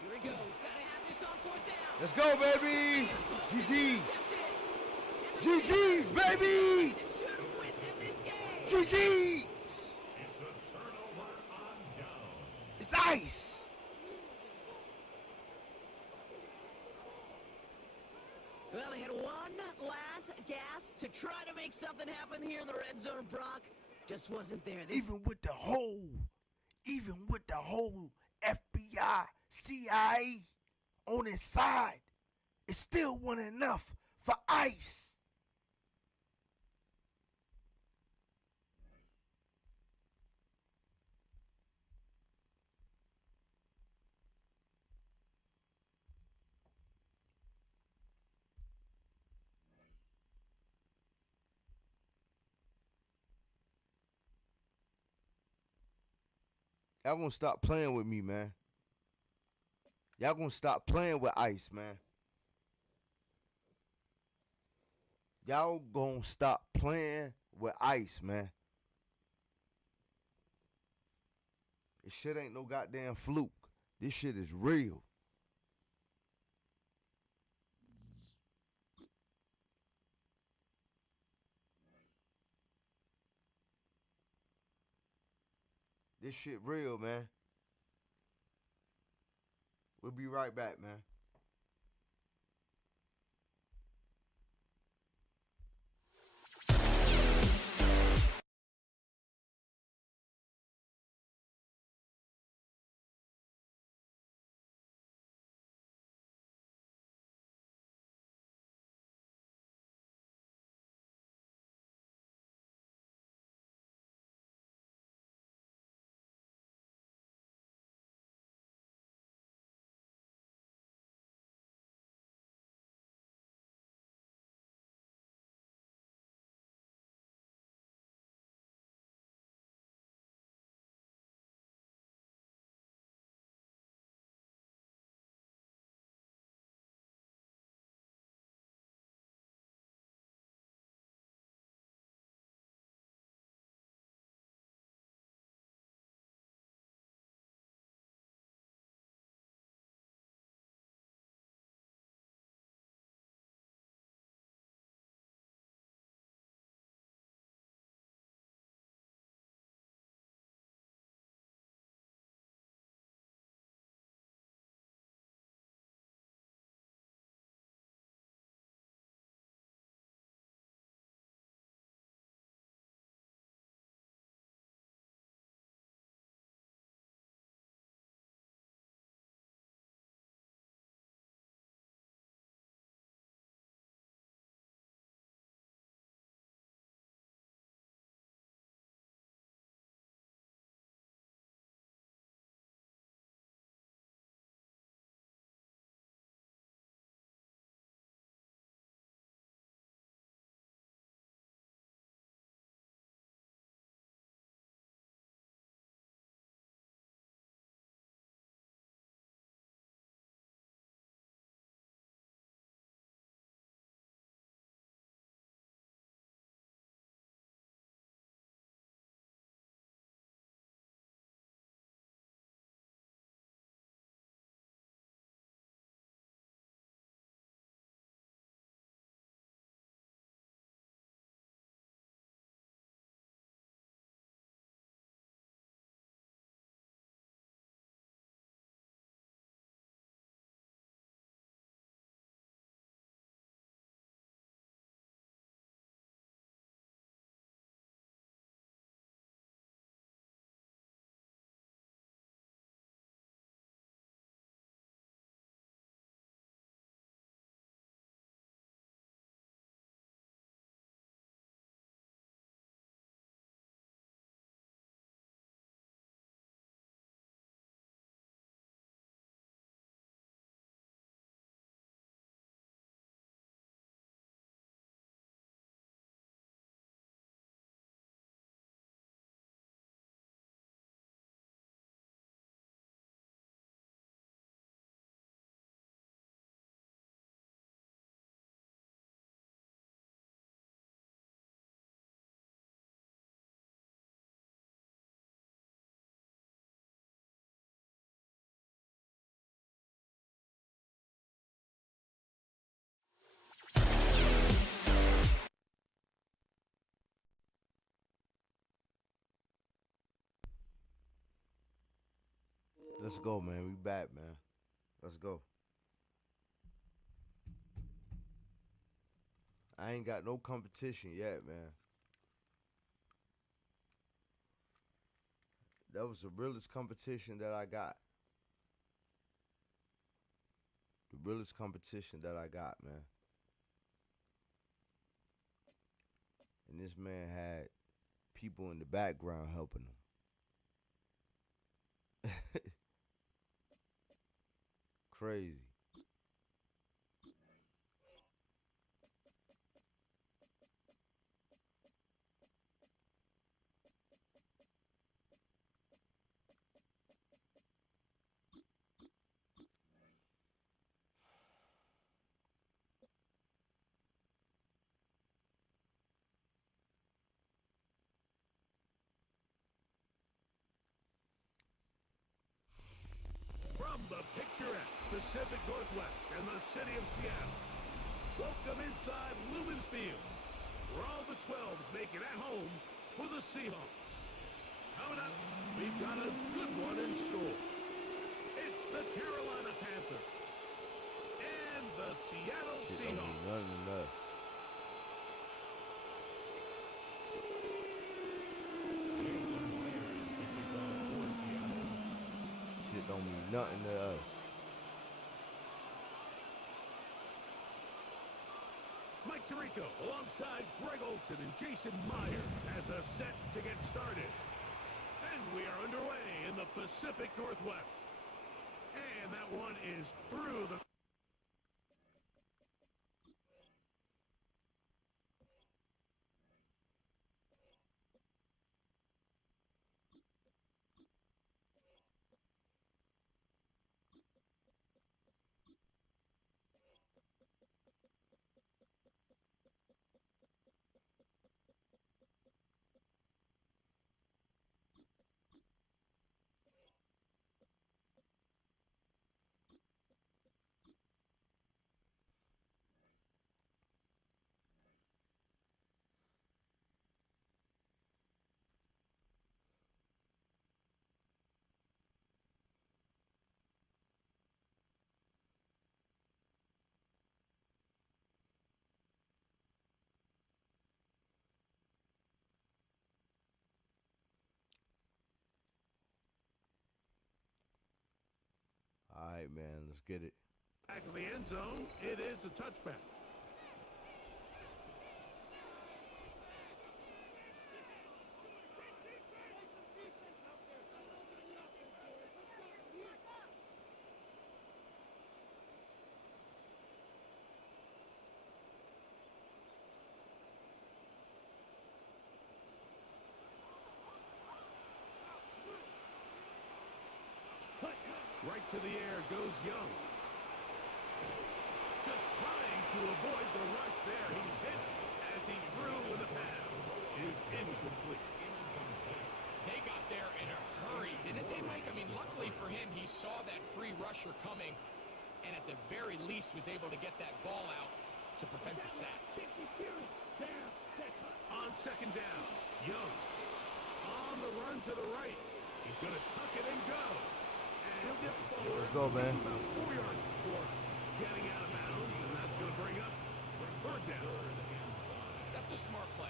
Here he goes. Gotta have this on fourth down. Let's go, baby! GG's! GG's, baby! GG's! It's a turnover on down. It's ice! Well, they had one last gasp to try to make something happen here in the red zone, Brock. Just wasn't there. Even with the whole FBI, CIA on his side, it still wasn't enough for ice. Y'all gonna stop playing with me, man. Y'all gonna stop playing with ice, man. Y'all gonna stop playing with ice, man. This shit ain't no goddamn fluke. This shit is real. This shit real, man. We'll be right back, man. Let's go, man. We back, man. Let's go. I ain't got no competition yet, man. That was the realest competition that I got. The realest competition that I got, man. And this man had people in the background helping him. Crazy. From the picturesque Pacific Northwest and the city of Seattle, welcome inside Lumen Field, where all the 12s make it at home for the Seahawks. Coming up, we've got a good one in store. It's the Carolina Panthers and the Seattle Shit don't mean Seahawks. nothing to us. Shit don't mean nothing to us. Mike Tirico alongside Greg Olson and Jason Myers has us set to get started. And we are underway in the Pacific Northwest. And that one is through the... All right, man, let's get it. Back of the end zone, it is a touchback. Right to the air goes Young. Just trying to avoid the rush there. He's hit as he threw with a pass. Is incomplete. They got there in a hurry, didn't they, Mike? I mean, luckily for him, he saw that free rusher coming and at the very least was able to get that ball out to prevent the sack. On second down, Young on the run to the right. He's going to tuck it and go. And he'll get forward. Let's go, man. About 4 yards before getting out of bounds, and that's going to bring up third down. That's a smart play.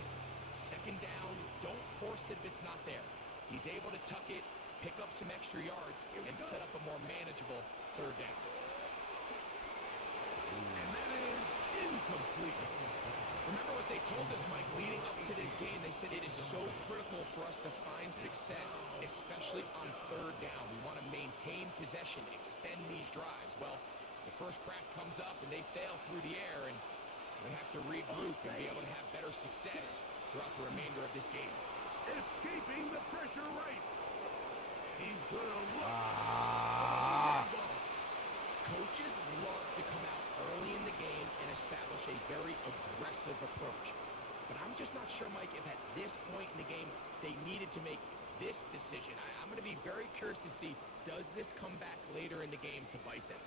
Second down, don't force it if it's not there. He's able to tuck it, pick up some extra yards, and set up a more manageable third down. And that is incomplete. Remember what they told us, Mike, leading up to this game? They said it is so critical for us to find success, especially on third down. We want to maintain possession, extend these drives. Well, the first crack comes up and they fail through the air, and we have to regroup and be able to have better success throughout the remainder of this game. Escaping the pressure right. He's going to look. Coaches love to come out early in the game and establish a very aggressive approach. But I'm just not sure, Mike, if at this point in the game they needed to make this decision. I'm going to be very curious to see, does this come back later in the game to bite them?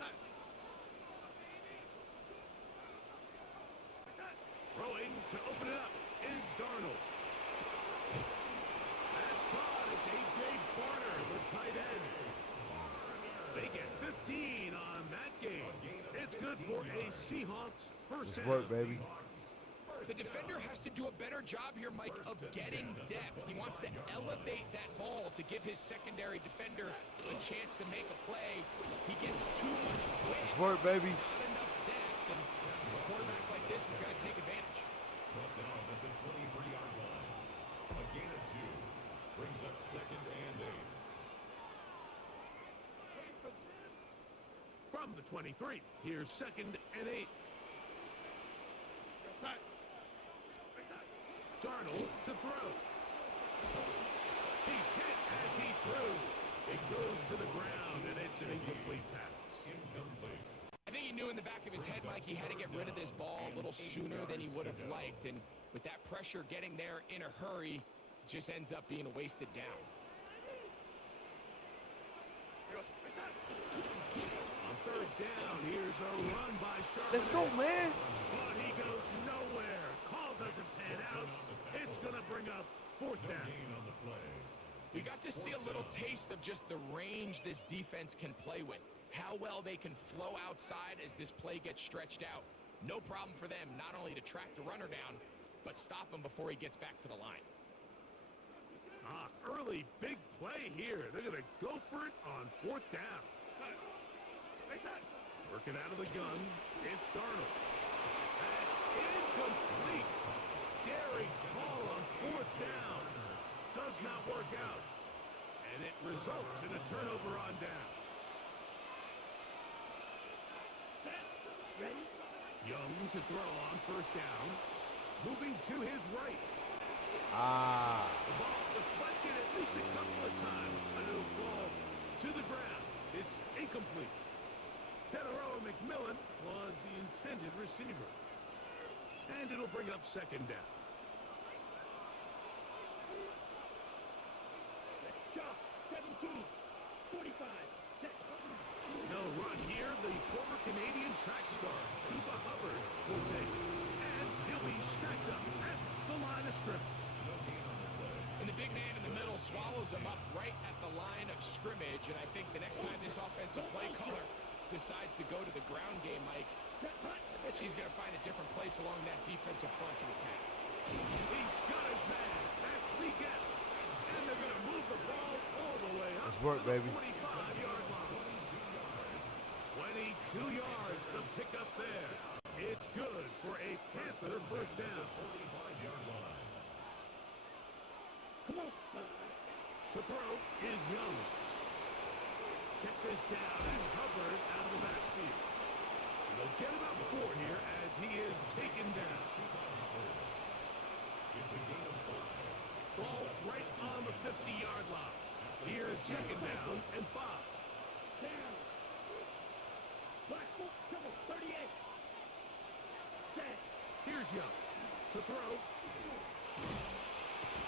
Throwing to open it up is Darnold. That's caught. It's A.J. Barner, the tight end. good for a Seahawks first Let's down. work, baby. The defender has to do a better job here, Mike, of getting depth. He wants to elevate that ball to give his secondary defender a chance to make a play. He gets too much weight. Let's work, baby. Not enough depth, and a quarterback like this is going to take advantage. Brought down at the 23-yard line. A gain of 2 brings up 2nd and 8. From the 23, here's 2nd and 8. Darnold to throw. He's hit as he throws. It goes to the ground, and it's an incomplete pass. Incomplete. I think he knew in the back of his head, Mike, he had to get rid of this ball a little sooner than he would have liked. And with that pressure getting there in a hurry, it just ends up being a wasted down. On 3rd down, here's a run by Charlotte. Let's go, man. But he goes nowhere. Call doesn't pan out. It's going to bring up 4th down. Gain on the play. We got to see a little taste of just the range this defense can play with. How well they can flow outside as this play gets stretched out. No problem for them not only to track the runner down, but stop him before he gets back to the line. Early big play here. They're going to go for it on 4th down. Working out of the gun. It's Darnold. That's incomplete. Daring call on 4th down. Does not work out. And it results in a turnover on down. Ready? Young to throw on 1st down. Moving to his right. The ball deflected at least a couple of times, but it'll fall to the ground. It's incomplete. Tedoroa McMillan was the intended receiver. And it'll bring up 2nd down. Chop. 17. 45. Set. No run here. The former Canadian track star, Chuba Hubbard, will take it. And he'll be stacked up at the line of scrimmage. And the big man in the middle swallows him up right at the line of scrimmage. And I think the next time this offensive play caller decides to go to the ground game, Mike, I bet you he's going to find a different place along that defensive front to attack. He's got his man. That's Lee Gett. And they're going to move the ball all the way up. Let's work, to the baby. 45-yard line. 22 yards, the pickup there. It's good for a Panther 1st down. 45-yard line. Come on. To throw is Young. Check this down as Hubbard out of the backfield. They'll get about 4 here as he is taken down. It's a gain of 5. Ball right on the 50-yard line. Here's 2nd down and 5. Down. Black foot. Trouble. 38. Set. Here's Young to throw.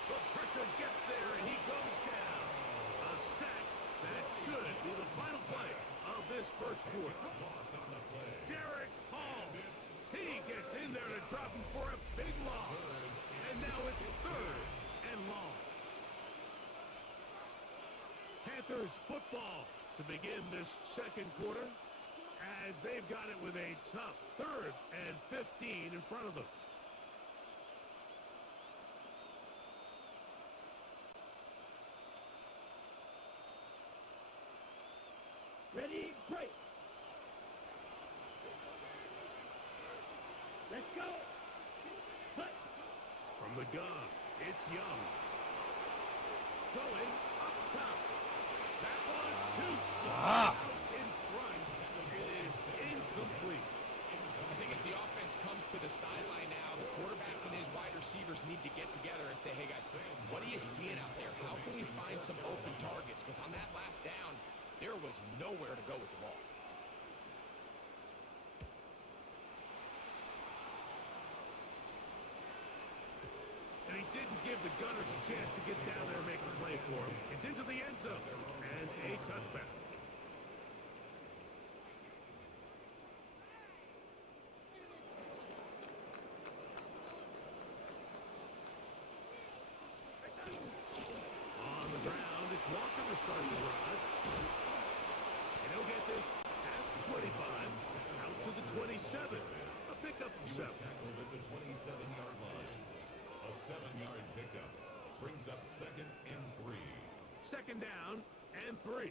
The pressure gets there and he goes down. A sack. That should be the final play of this 1st quarter. Loss on the play. Derek Hall. He gets in there to drop him for a big loss. And now it's 3rd and long. Panthers football to begin this 2nd quarter as they've got it with a tough 3rd and 15 in front of them. Ready? Break. Let's go. Hut. From the gun, it's Young. Going up top. That one, too far out in front. It is incomplete. I think as the offense comes to the sideline now, the quarterback and his wide receivers need to get together and say, hey, guys, what are you seeing out there? How can we find some open targets? Because on that last down, there was nowhere to go with the ball. And he didn't give the Gunners a chance to get down there and make a play for him. It's into the end zone and a touchback. On the ground, it's Walker to start the drive. And he'll get this past the 25, out to the 10. 7. A pickup of He was 7. tackled at the 27-yard line. A 7-yard pickup brings up 2nd and 3. 2nd down and 3.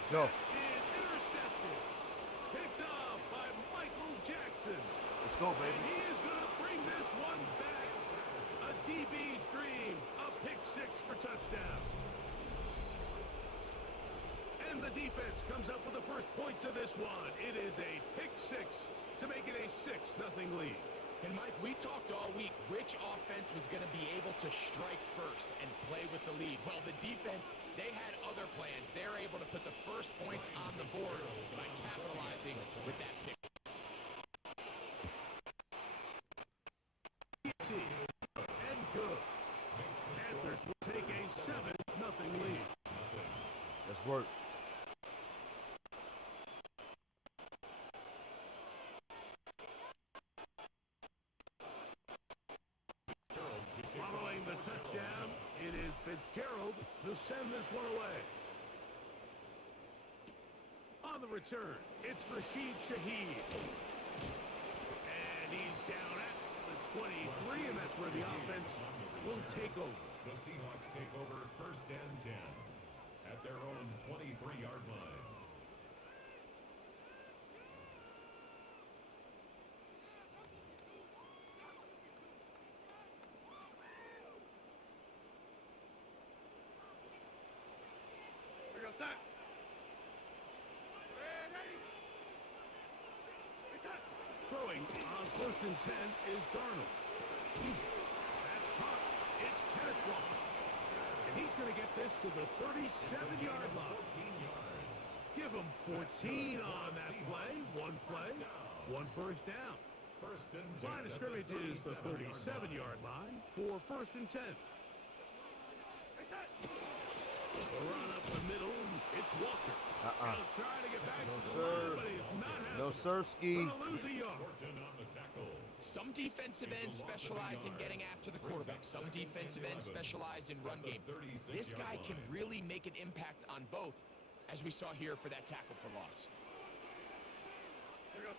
Let's go. Is intercepted. Picked off by Michael Jackson. Let's go, And baby. he is going to bring this one back. A DB's dream. A pick 6 for touchdown. And the defense comes up with the first point to this one. It is a pick 6 to make it a 6-0 lead. And Mike, we talked all week which offense was going to be able to strike first and play with the lead. Well, the defense, they had other plans. They're able to put the first points on the board by capitalizing with that pick. Easy and good. Panthers will take a 7-0 lead. Let's work. Following the touchdown, it is Fitzgerald to send this one away. On the return, it's Rashid Shaheed. And he's down at the 23, and that's where the offense will take over. The Seahawks take over 1st and 10 at their own 23-yard line. Throwing on 1st and 10 is Darnold. That's caught. It's Penetrant. And he's going to get this to the 37-yard line. 14 yards. Give him 14 on that play. One play, one first down. 1st and 10. Line of scrimmage is the 37-yard line for 1st and 10. The run up the middle, it's Walker. Now trying to get back to the line, but he's not having No, it. sirski. Gonna lose a yard. Horton on the tackle. Some defensive ends specialize in getting after the quarterback. Some defensive ends specialize in run game. This guy can really make an impact on both, as we saw here for that tackle for loss. We'll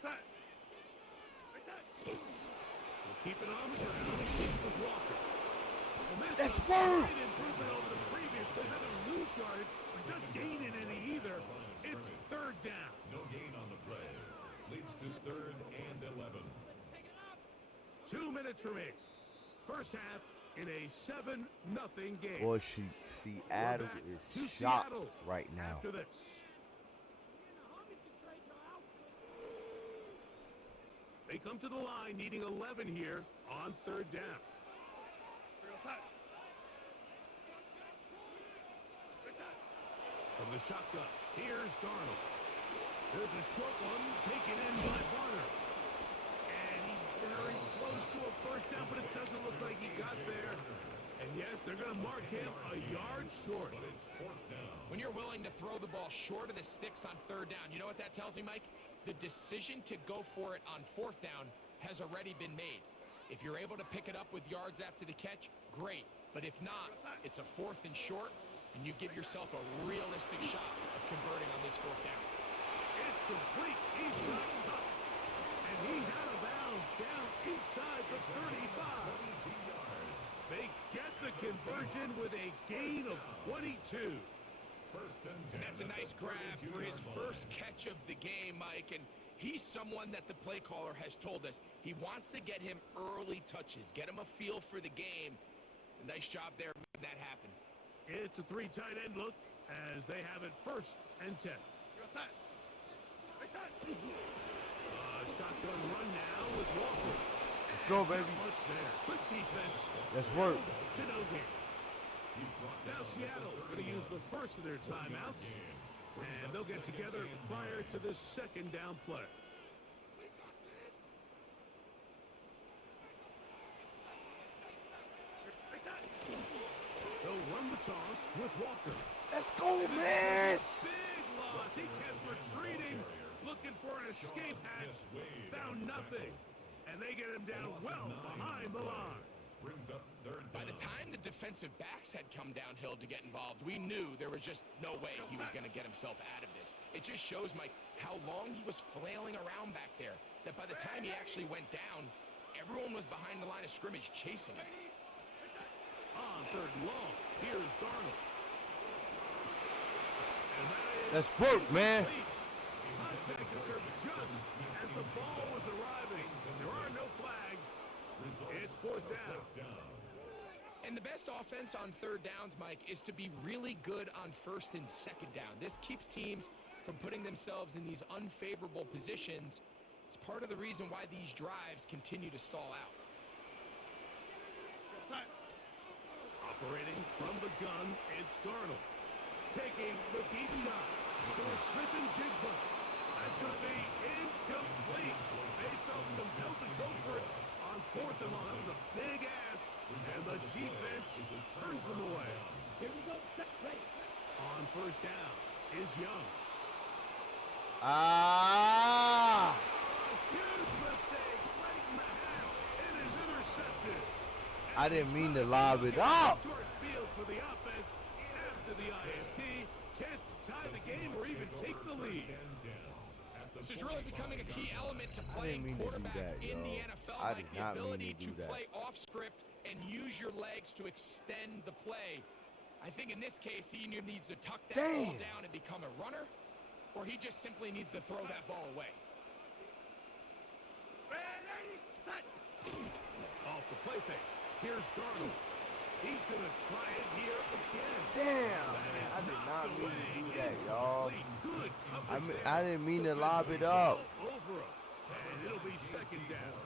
keep it on the ground. He keeps with Walker. Well, That's a work. great improvement over the previous. They haven't lose yardage. He's not gaining any either. It's 3rd down. No gain on the play. Leads to 3rd and 11. 2 minutes remaining. First half in a 7-0 game. Boy, Seattle Back is to shocked Seattle right now. After this. They come to the line needing 11 here on 3rd down. From the shotgun, here's Darnold. There's a short one taken in by Barner. And he's very close to a first down, but it doesn't look like he got there. And yes, they're going to mark him a yard short. But it's 4th down. When you're willing to throw the ball short of the sticks on 3rd down, you know what that tells me, Mike? The decision to go for it on 4th down has already been made. If you're able to pick it up with yards after the catch, great. But if not, it's a 4th and short, and you give yourself a realistic shot of converting on this 4th down. It's complete. He's not caught. And he's out of bounds down inside the 35. 22 yards. They get the conversion with a gain of 22. 1st and 10. And that's a nice grab for his first catch of the game, Mike. And he's someone that the play caller has told us he wants to get him early touches, get him a feel for the game. Nice job there making that happen. It's a 3 tight end look as they have it 1st and 10. Shotgun run now with Walker. Let's go, baby. Not much there. Quick defense. Let's work. To no gain. Now Seattle going to use the first of their timeouts. And they'll get together prior to this 2nd down play. They'll run the toss with Walker. Let's go, man. Big loss. He kept retreating, looking for an escape hatch. Found nothing. And they get him down well behind the line. brings up third down. By the time the defensive backs had come downhill to get involved, we knew there was just no way he was going to get himself out of this. It just shows, Mike, how long he was flailing around back there, that by the time he actually went down, everyone was behind the line of scrimmage chasing him. On third and long, here's Darnold. And that is Let's work, man. contact occurred just as the ball was arriving. There are no flags. It's fourth down. And the best offense on third downs, Mike, is to be really good on first and second down. This keeps teams from putting themselves in these unfavorable positions. It's part of the reason why these drives continue to stall out. Operating from the gun, it's Darnold. Taking the deep shot for Smith and Jigba. That's going to be incomplete. They felt compelled to go for it on fourth and long. That was a big ask, and the defense turns them away. Here we go. Set, ready. On first down is Young. Ah! Huge mistake right in the half. It is intercepted. I didn't mean to lob it up. Short field for the offense after the INT. Can't tie the game or even take the lead. This is really becoming a key element to playing mean to do quarterback that, in the yo. NFL. I Like did the not mean ability to do that. play off script and use your legs to extend the play. I think in this case, he either needs to tuck that ball Damn. down and become a runner, or he just simply needs to throw that ball away. Off the play fake. Here's Darnold. He's going to try it here again. Damn, man. I did not mean to do that, y'all. Good I didn't mean to lob it up. over him. And it'll be second down.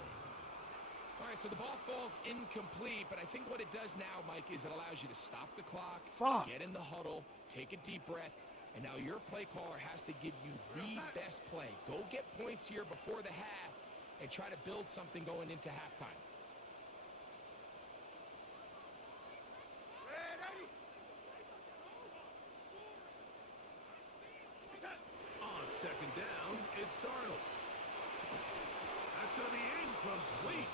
All right, so the ball falls incomplete, but I think what it does now, Mike, is it allows you to stop the clock, Fuck. get in the huddle, take a deep breath, and now your play caller has to give you the best play. Go get points here before the half and try to build something going into halftime. On second down, it's Darnold. That's going to be incomplete.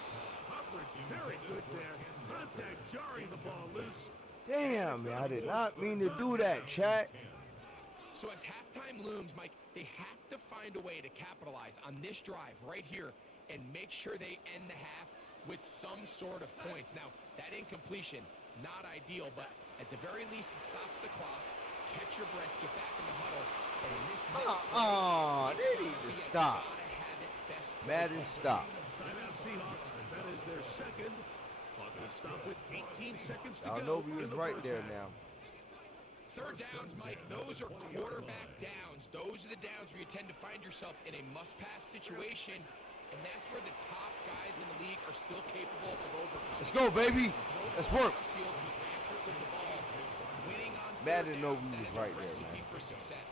Coverage very good there. Contact jarring the ball loose. Damn, man. I did not mean to do that, chat. So as halftime looms, Mike, they have to find a way to capitalize on this drive right here and make sure they end the half with some sort of points. Now, that incompletion, not ideal, but at the very least, it stops the clock. Catch your breath, get back in the huddle. And in this next They need to stop. Madden, stop. Timeout Seahawks. That is their second. Clock will stop with 18 seconds to I go. know we in was the right first there half. now. Third downs, Mike, those are quarterback downs. Those are the downs where you tend to find yourself in a must-pass situation, and that's where the top guys in the league are still capable of overcoming. Let's go, baby. Let's work. Winning on Madden third know downs, we that was is a right there, recipe man. for success.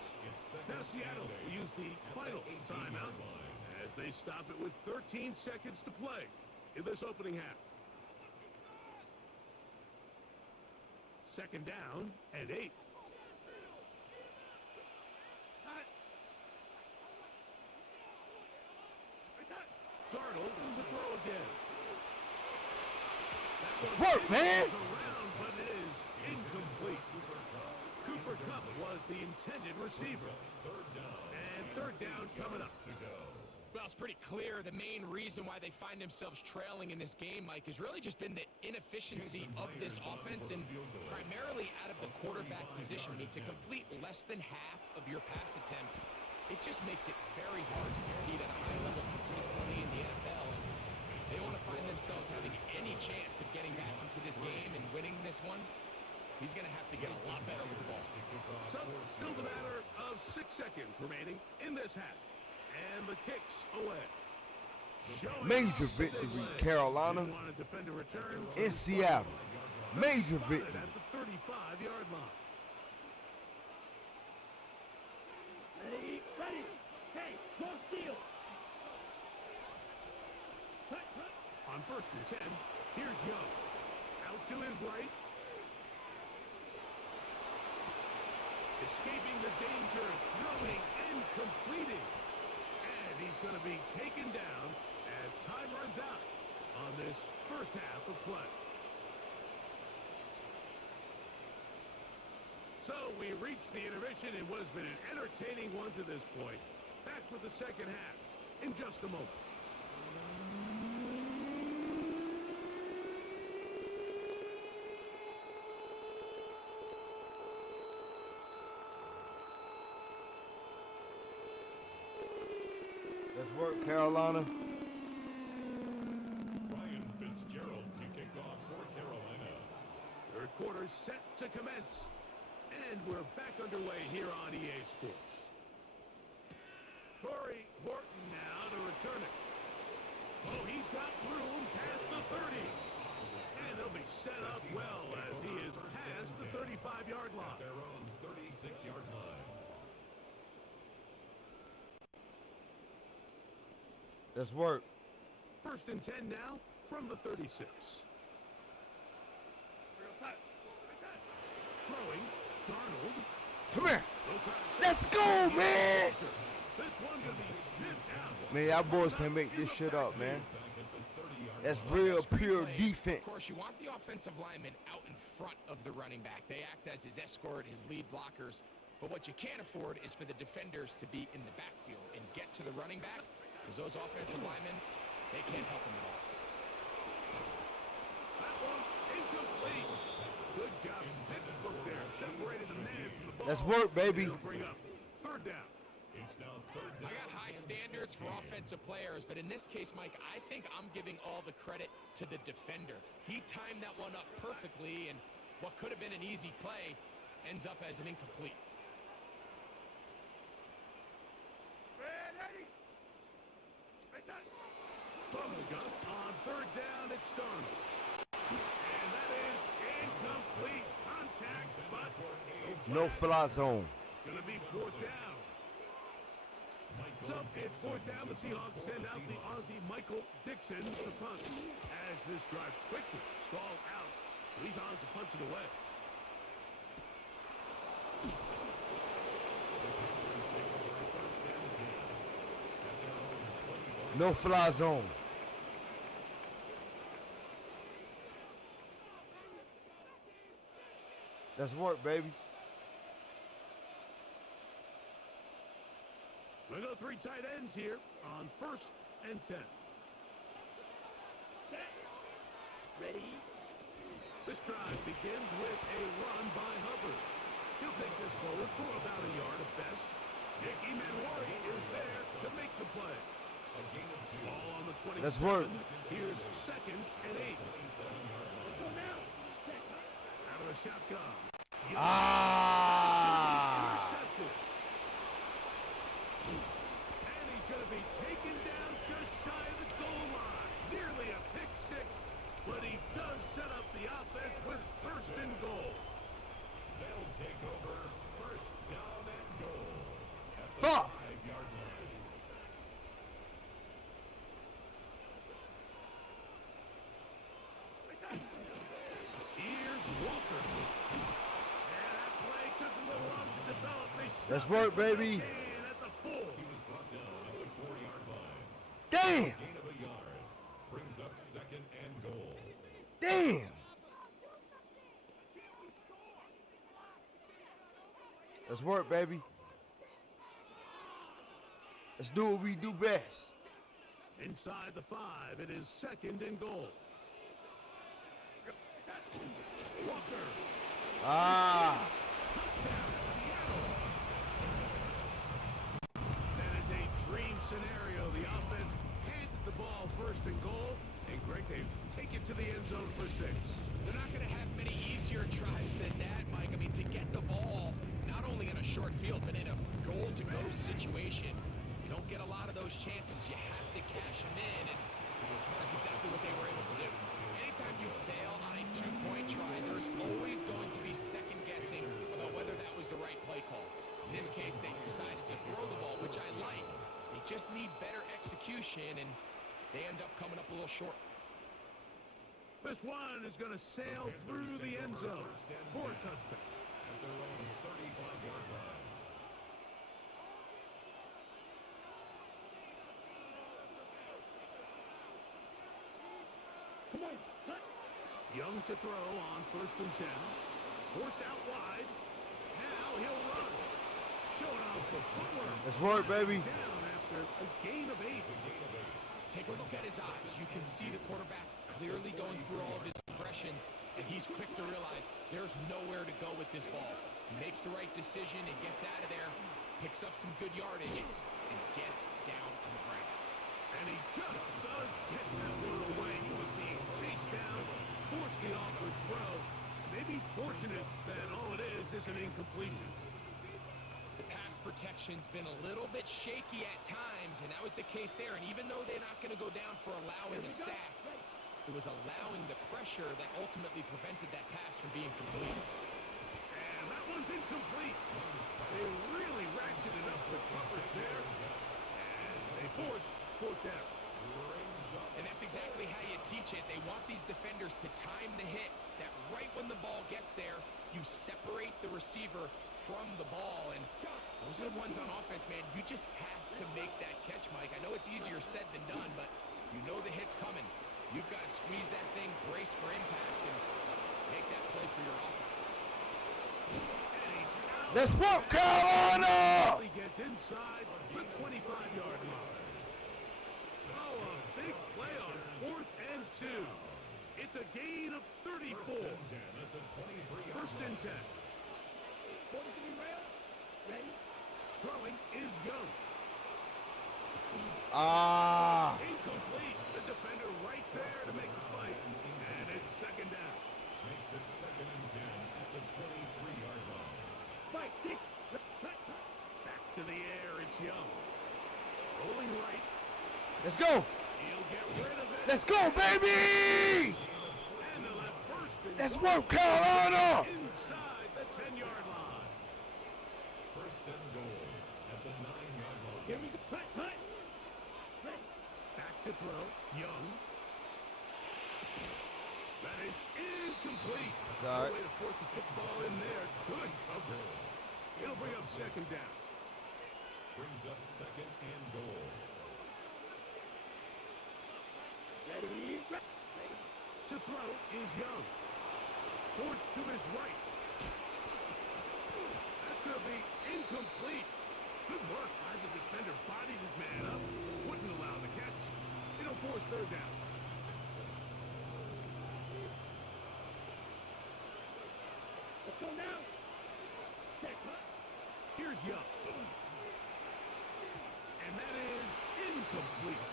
Now Seattle will use the final timeout as they stop it with 13 seconds to play in this opening half. Second down and 8. Darnold to throw again. Let's work, man. Around, but it is incomplete. Cooper Kupp was the intended receiver. And third down coming up. Well, it's pretty clear the main reason why they find themselves trailing in this game, Mike, has really just been the inefficiency of this offense and primarily out of the quarterback position. I mean, to complete less than half of your pass attempts, it just makes it very hard to compete at a high level consistently in the NFL. And if they want to find themselves having any chance of getting back into this game and winning this one, he's going to have to get a lot better with the ball. So, still the matter of 6 seconds remaining in this half. And the kick's away. Showing Major off the big victory, leg. Carolina. They want to defend a return In Seattle. Major spotted victory. at the 35-yard line. Ready, ready. Hey, go steal. Cut, cut. On first and 10, here's Young. Out to his right. Escaping the danger of throwing and completing. And he's going to be taken down as time runs out on this first half of play. So we reached the intermission in what has been an entertaining one to this point. Back with the second half in just a moment. Let's work, Carolina. Ryan Fitzgerald to kick off for Carolina. Third quarter set to commence. And we're back underway here on EA Sports. Corey Horton now to return it. Oh, he's got room past the 30. And they'll be set up well as he is past the 35-yard line. Their own 36-yard line. Let's work. First and 10 now from the 36. Throwing, Darnold. Come here. Let's go, man. This one gonna be sniffed out. Man, y'all boys can make this shit up, man. That's real pure defense. Of course, you want the offensive lineman out in front of the running back. They act as his escort, his lead blockers. But what you can't afford is for the defenders to be in the backfield and get to the running back, because those offensive linemen, they can't help him at all. That one incomplete. Good job. Textbook there. Separated the man from the ball. Let's work, baby. They'll bring up third down. It's now third down. I got high standards for offensive players, but in this case, Mike, I think I'm giving all the credit to the defender. He timed that one up perfectly, and what could have been an easy play ends up as an incomplete. Ready? From the gun on third down, it's Darnold. And that is incomplete. Contact, but No fly zone. it's going to be fourth down. So it's fourth down. The Seahawks send out the Aussie Michael Dixon to punt. As this drive quickly stalled out, so he's on to punch it away. No fly zone. Let's work, baby. We go three tight ends here on first and 10. Ready? This drive begins with a run by Hubbard. He'll take this forward for about a yard at best. Nicky Manwari is there to make the play. A gain of 2. Ball on the 27. Let's work. Here's second and 8. Out of the shotgun. Intercepted. And he's going to be taken down just shy of the goal line. Nearly a pick six, but he does set up the offense with first and goal. They'll take over first down and goal. At the Fuck. 5-yard line. Here's Walker. And that play took a little long to develop. They Let's stopped work, it with a baby. gain at the 4. He was brought down at the 4-yard line. Damn. Gain of a yard. Brings up second and goal. Damn. Let's work, baby. Let's do what we do best. Inside the 5, it is second and goal. Walker. Ah. Touchdown, Seattle. That is a dream scenario. The offense hands the ball first and goal. And Greg, they take it to the end zone for 6. They're not going to have many easier drives than that, Mike. I mean, to get the ball, not only in a short field, but in a goal-to-go situation. You don't get a lot of those chances. You have to cash them in, and that's exactly what they were able to do. Anytime you fail on a two-point try, there's always going to be second-guessing about whether that was the right play call. In this case, they decided to throw the ball, which I like. They just need better execution, and they end up coming up a little short. This one is going to sail through the end zone for a touchdown. At their own 35-yard line. Come on, cut. Young to throw on first and 10. Forced out wide. Let's work, baby. Down after a gain of 8. Take a look at his eyes. You can see the quarterback clearly going through all of his progressions, and he's quick to realize there's nowhere to go with this ball. He makes the right decision and gets out of there, picks up some good yardage, and gets down on the ground. And he just does get that one away. He was being chased down, forced the awkward throw. Maybe he's fortunate that all it is an incompletion. The pass protection's been a little bit shaky at times, and that was the case there. And even though they're not going to go down for allowing a sack, it was allowing the pressure that ultimately prevented that pass from being completed. And that one's incomplete. They really ratcheted up the coverage there. And they forced fourth down. And that's exactly how you teach it. They want these defenders to time the hit, that right when the ball gets there, you separate the receiver from the ball. And those are the ones on offense, man. You just have to make that catch, Mike. I know it's easier said than done, but you know the hit's coming. You've got to squeeze that thing, brace for impact, and make that play for your offense. Let's work, Carolina! He gets inside the 25-yard line. Oh, a big play on 4th and 2. It's a gain of 34. First and 10. Throwing is Young. Incomplete. The defender right there to make the play. And it's second down. Makes it 2nd and 10 at the 23-yard line. Back to the air. It's Young. Rolling right. Let's go. He'll get rid of it. Let's go, baby! And they'll have first and Let's goal work, Carolina! inside the 10-yard line. First and goal at the 9-yard line. Back to throw. Young. That is incomplete. That's all right. Way to force the football in there. Good coverage. It'll bring up second down. Brings up 2nd and goal. To throw is Young. Forced to his right. That's going to be incomplete. Good work by the defender. Bodied his man up. Wouldn't allow the catch. It'll force third down. Let's go now. Here's Young. And that is incomplete.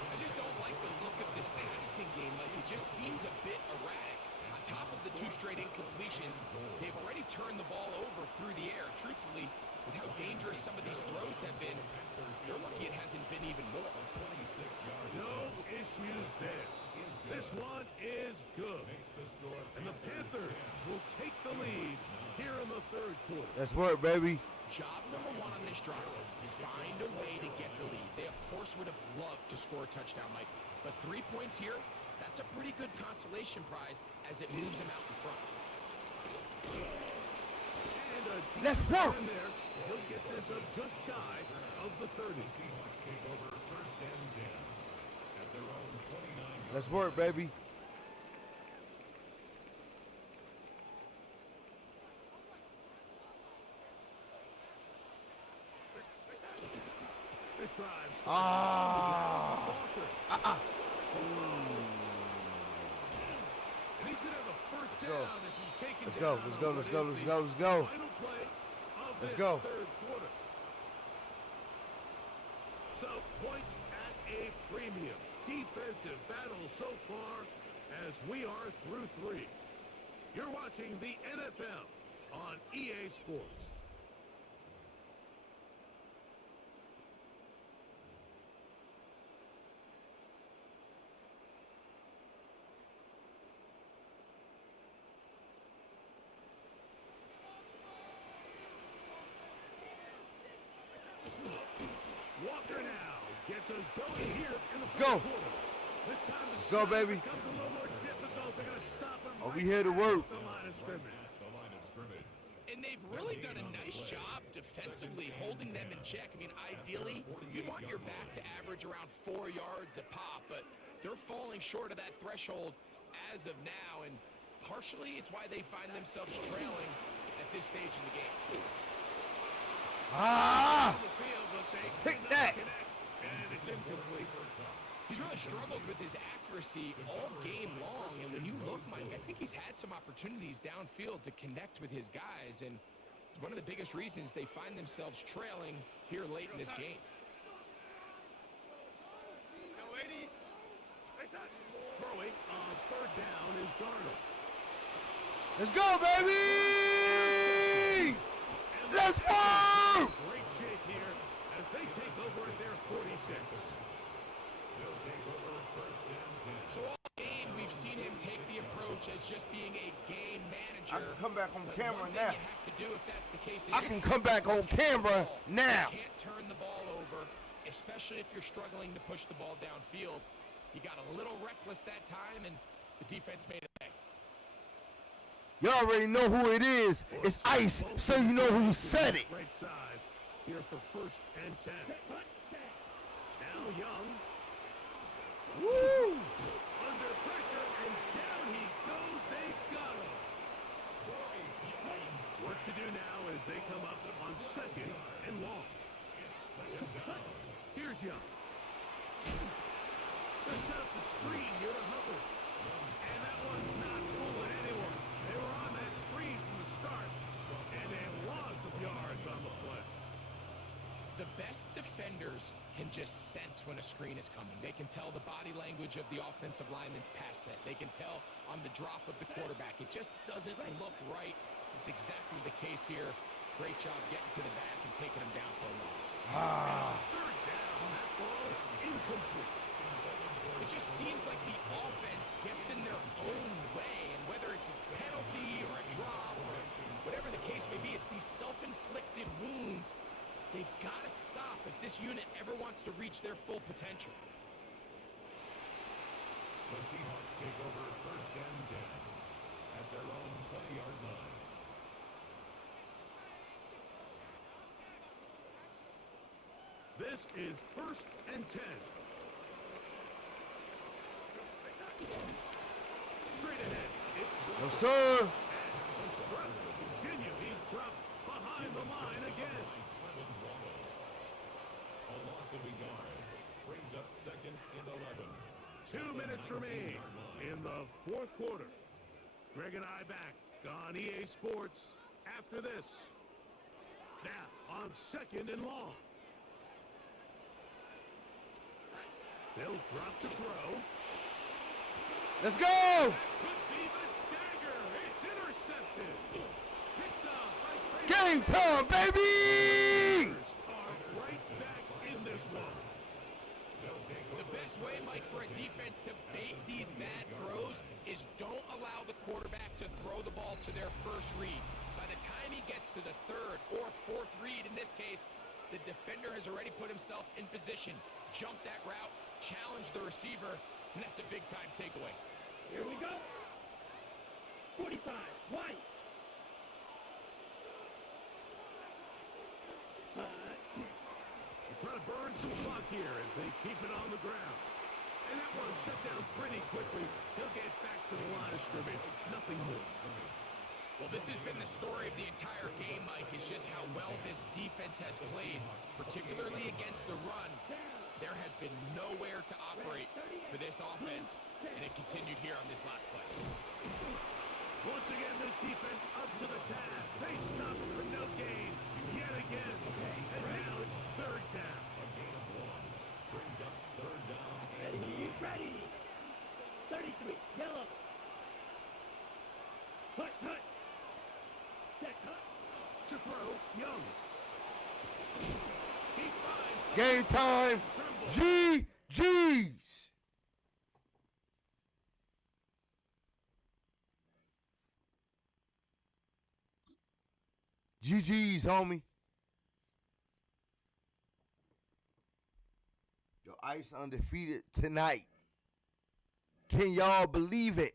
I just don't like the look of this passing game. Like, it just seems a bit erratic. On top of the 2 straight incompletions, they've already turned the ball over through the air. Truthfully, with how dangerous some of these throws have been, they're lucky it hasn't been even more. No issues there. This one is good. And the Panthers will take the lead here in the third quarter. Let's work, baby. Job number 1 on this drive, find a way to get the lead. They, of course, would have loved to score a touchdown, Mike. But 3 points here, that's a pretty good consolation prize as it moves them out in front. And a deep Let's work. in there. He'll get this up just shy of the 30. Seahawks take over 1st and 10 at their own 29-yard. Let's work, baby. This drive. And he's going to have a first down as he's taken Let's down go. Let's go. on Let's what go. is Let's the go. Let's go. final play of Let's this go. third quarter. So points at a premium. Defensive battle so far as we are through 3. You're watching the NFL on EA Sports. Walker now gets us going here in the Let's fourth go. quarter. This time the Let's go, stop baby. becomes a little more difficult. They're going to stop him Are we right here to at work? the line of scrimmage. The line of scrimmage. And they've really done a nice job defensively holding them in check. I mean, ideally, you'd want your back to average around 4 yards a pop, but they're falling short of that threshold as of now, and partially it's why they find themselves trailing at this stage in the game. Ah! On the field, but they Pick cannot that. connect, and it's incomplete. He's really struggled with his accuracy all game long, and when you look, Mike, I think he's had some opportunities downfield to connect with his guys, and it's one of the biggest reasons they find themselves trailing here late in this game. Throwing on third down is Darnold. Let's go, baby! Let's move! Great shape here as they take over at their 46. They'll take over first and 10. So all game, we've seen him take the approach as just being a game manager. I can come back on But camera one thing now. you have to do if that's the case is I can come back on camera now. You can't turn the ball over, especially if you're struggling to push the ball downfield. You got a little reckless that time, and the defense made it pay. You already know who it is. It's Ice, so you know who said it. Right side here for first and 10. Now Young Woo! under pressure, and down he goes. They got him. What to do now as they come up on second and long. Here's Young. They set up the screen here to Hubbard. And that one's not fooling anyone. They were on that screen from the start, and a loss of yards on the play. The best defenders can just sense when a screen is coming. They can tell the body language of the offensive lineman's pass set. They can tell on the drop of the quarterback. It just doesn't look right. It's exactly the case here. Great job getting to the back and taking him down for a loss. Third down, that ball incomplete. It just seems like the offense gets in their own way, and whether it's a penalty or a drop or whatever the case may be, it's these self-inflicted wounds. They've got to stop if this unit ever wants to reach their full potential. The Seahawks take over first and 10 at their own 20-yard line. This is first and 10. Straight ahead. It's Yes, sir. continue. He's dropped behind the line again. A loss of a yard brings up second and 11. 2 minutes remain in the fourth quarter. Greg and I back on EA Sports after this. Now on second and long. They'll drop to throw. Let's go! Could be the dagger. It's intercepted. Picked up by Trey. Game time, baby! Are right back in this one. The best way, Mike, for a defense to bait these bad throws is don't allow the quarterback to throw the ball to their first read. By the time he gets to the third or fourth read, in this case, the defender has already put himself in position, jumped that route, challenged the receiver, and that's a big-time takeaway. Here we go. 45, White. Trying to burn some clock here as they keep it on the ground. And that one shut down pretty quickly. He'll get back to the line of scrimmage. Nothing moves. Well, this has been the story of the entire game, Mike, is just how well this defense has played, particularly against the run. There has been nowhere to operate for this offense, and it continued here on this last play. Once again, this defense up to the task. They stop for no gain yet again. And now it's third down. A gain of 1 brings up third down and Ready. 33, yellow. Hut, hut. Set, hut. To throw, Young. He finds Game time. GG's. GG's, homie. Yo, Ice undefeated tonight. Can y'all believe it?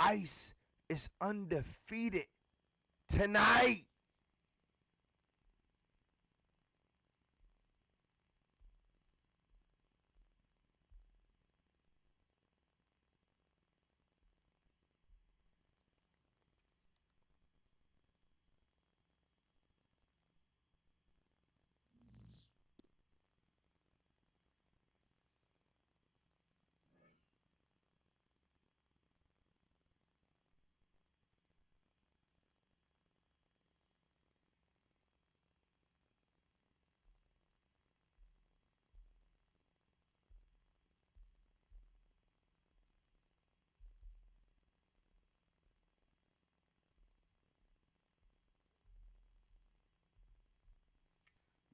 Ice is undefeated tonight.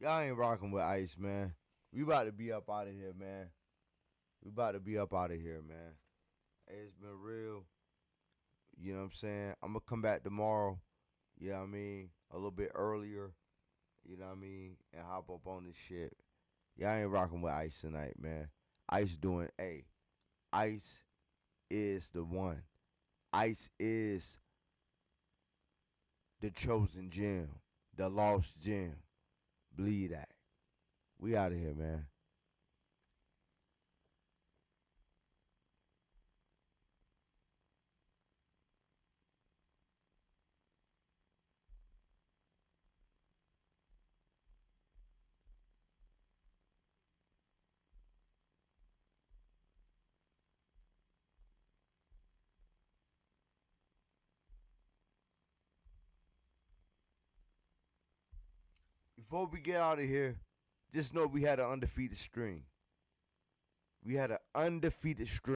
Y'all ain't rocking with Ice, man. We about to be up out of here, man. We about to be up out of here, man. Hey, it's been real. You know what I'm saying? I'm going to come back tomorrow. You know what I mean? A little bit earlier. You know what I mean? And hop up on this shit. Y'all ain't rocking with Ice tonight, man. Ice doing, hey, Ice is the one. Ice is the chosen gem, the lost gem. Believe that. We out of here, man. Before we get out of here, just know we had an undefeated string. We had an undefeated string.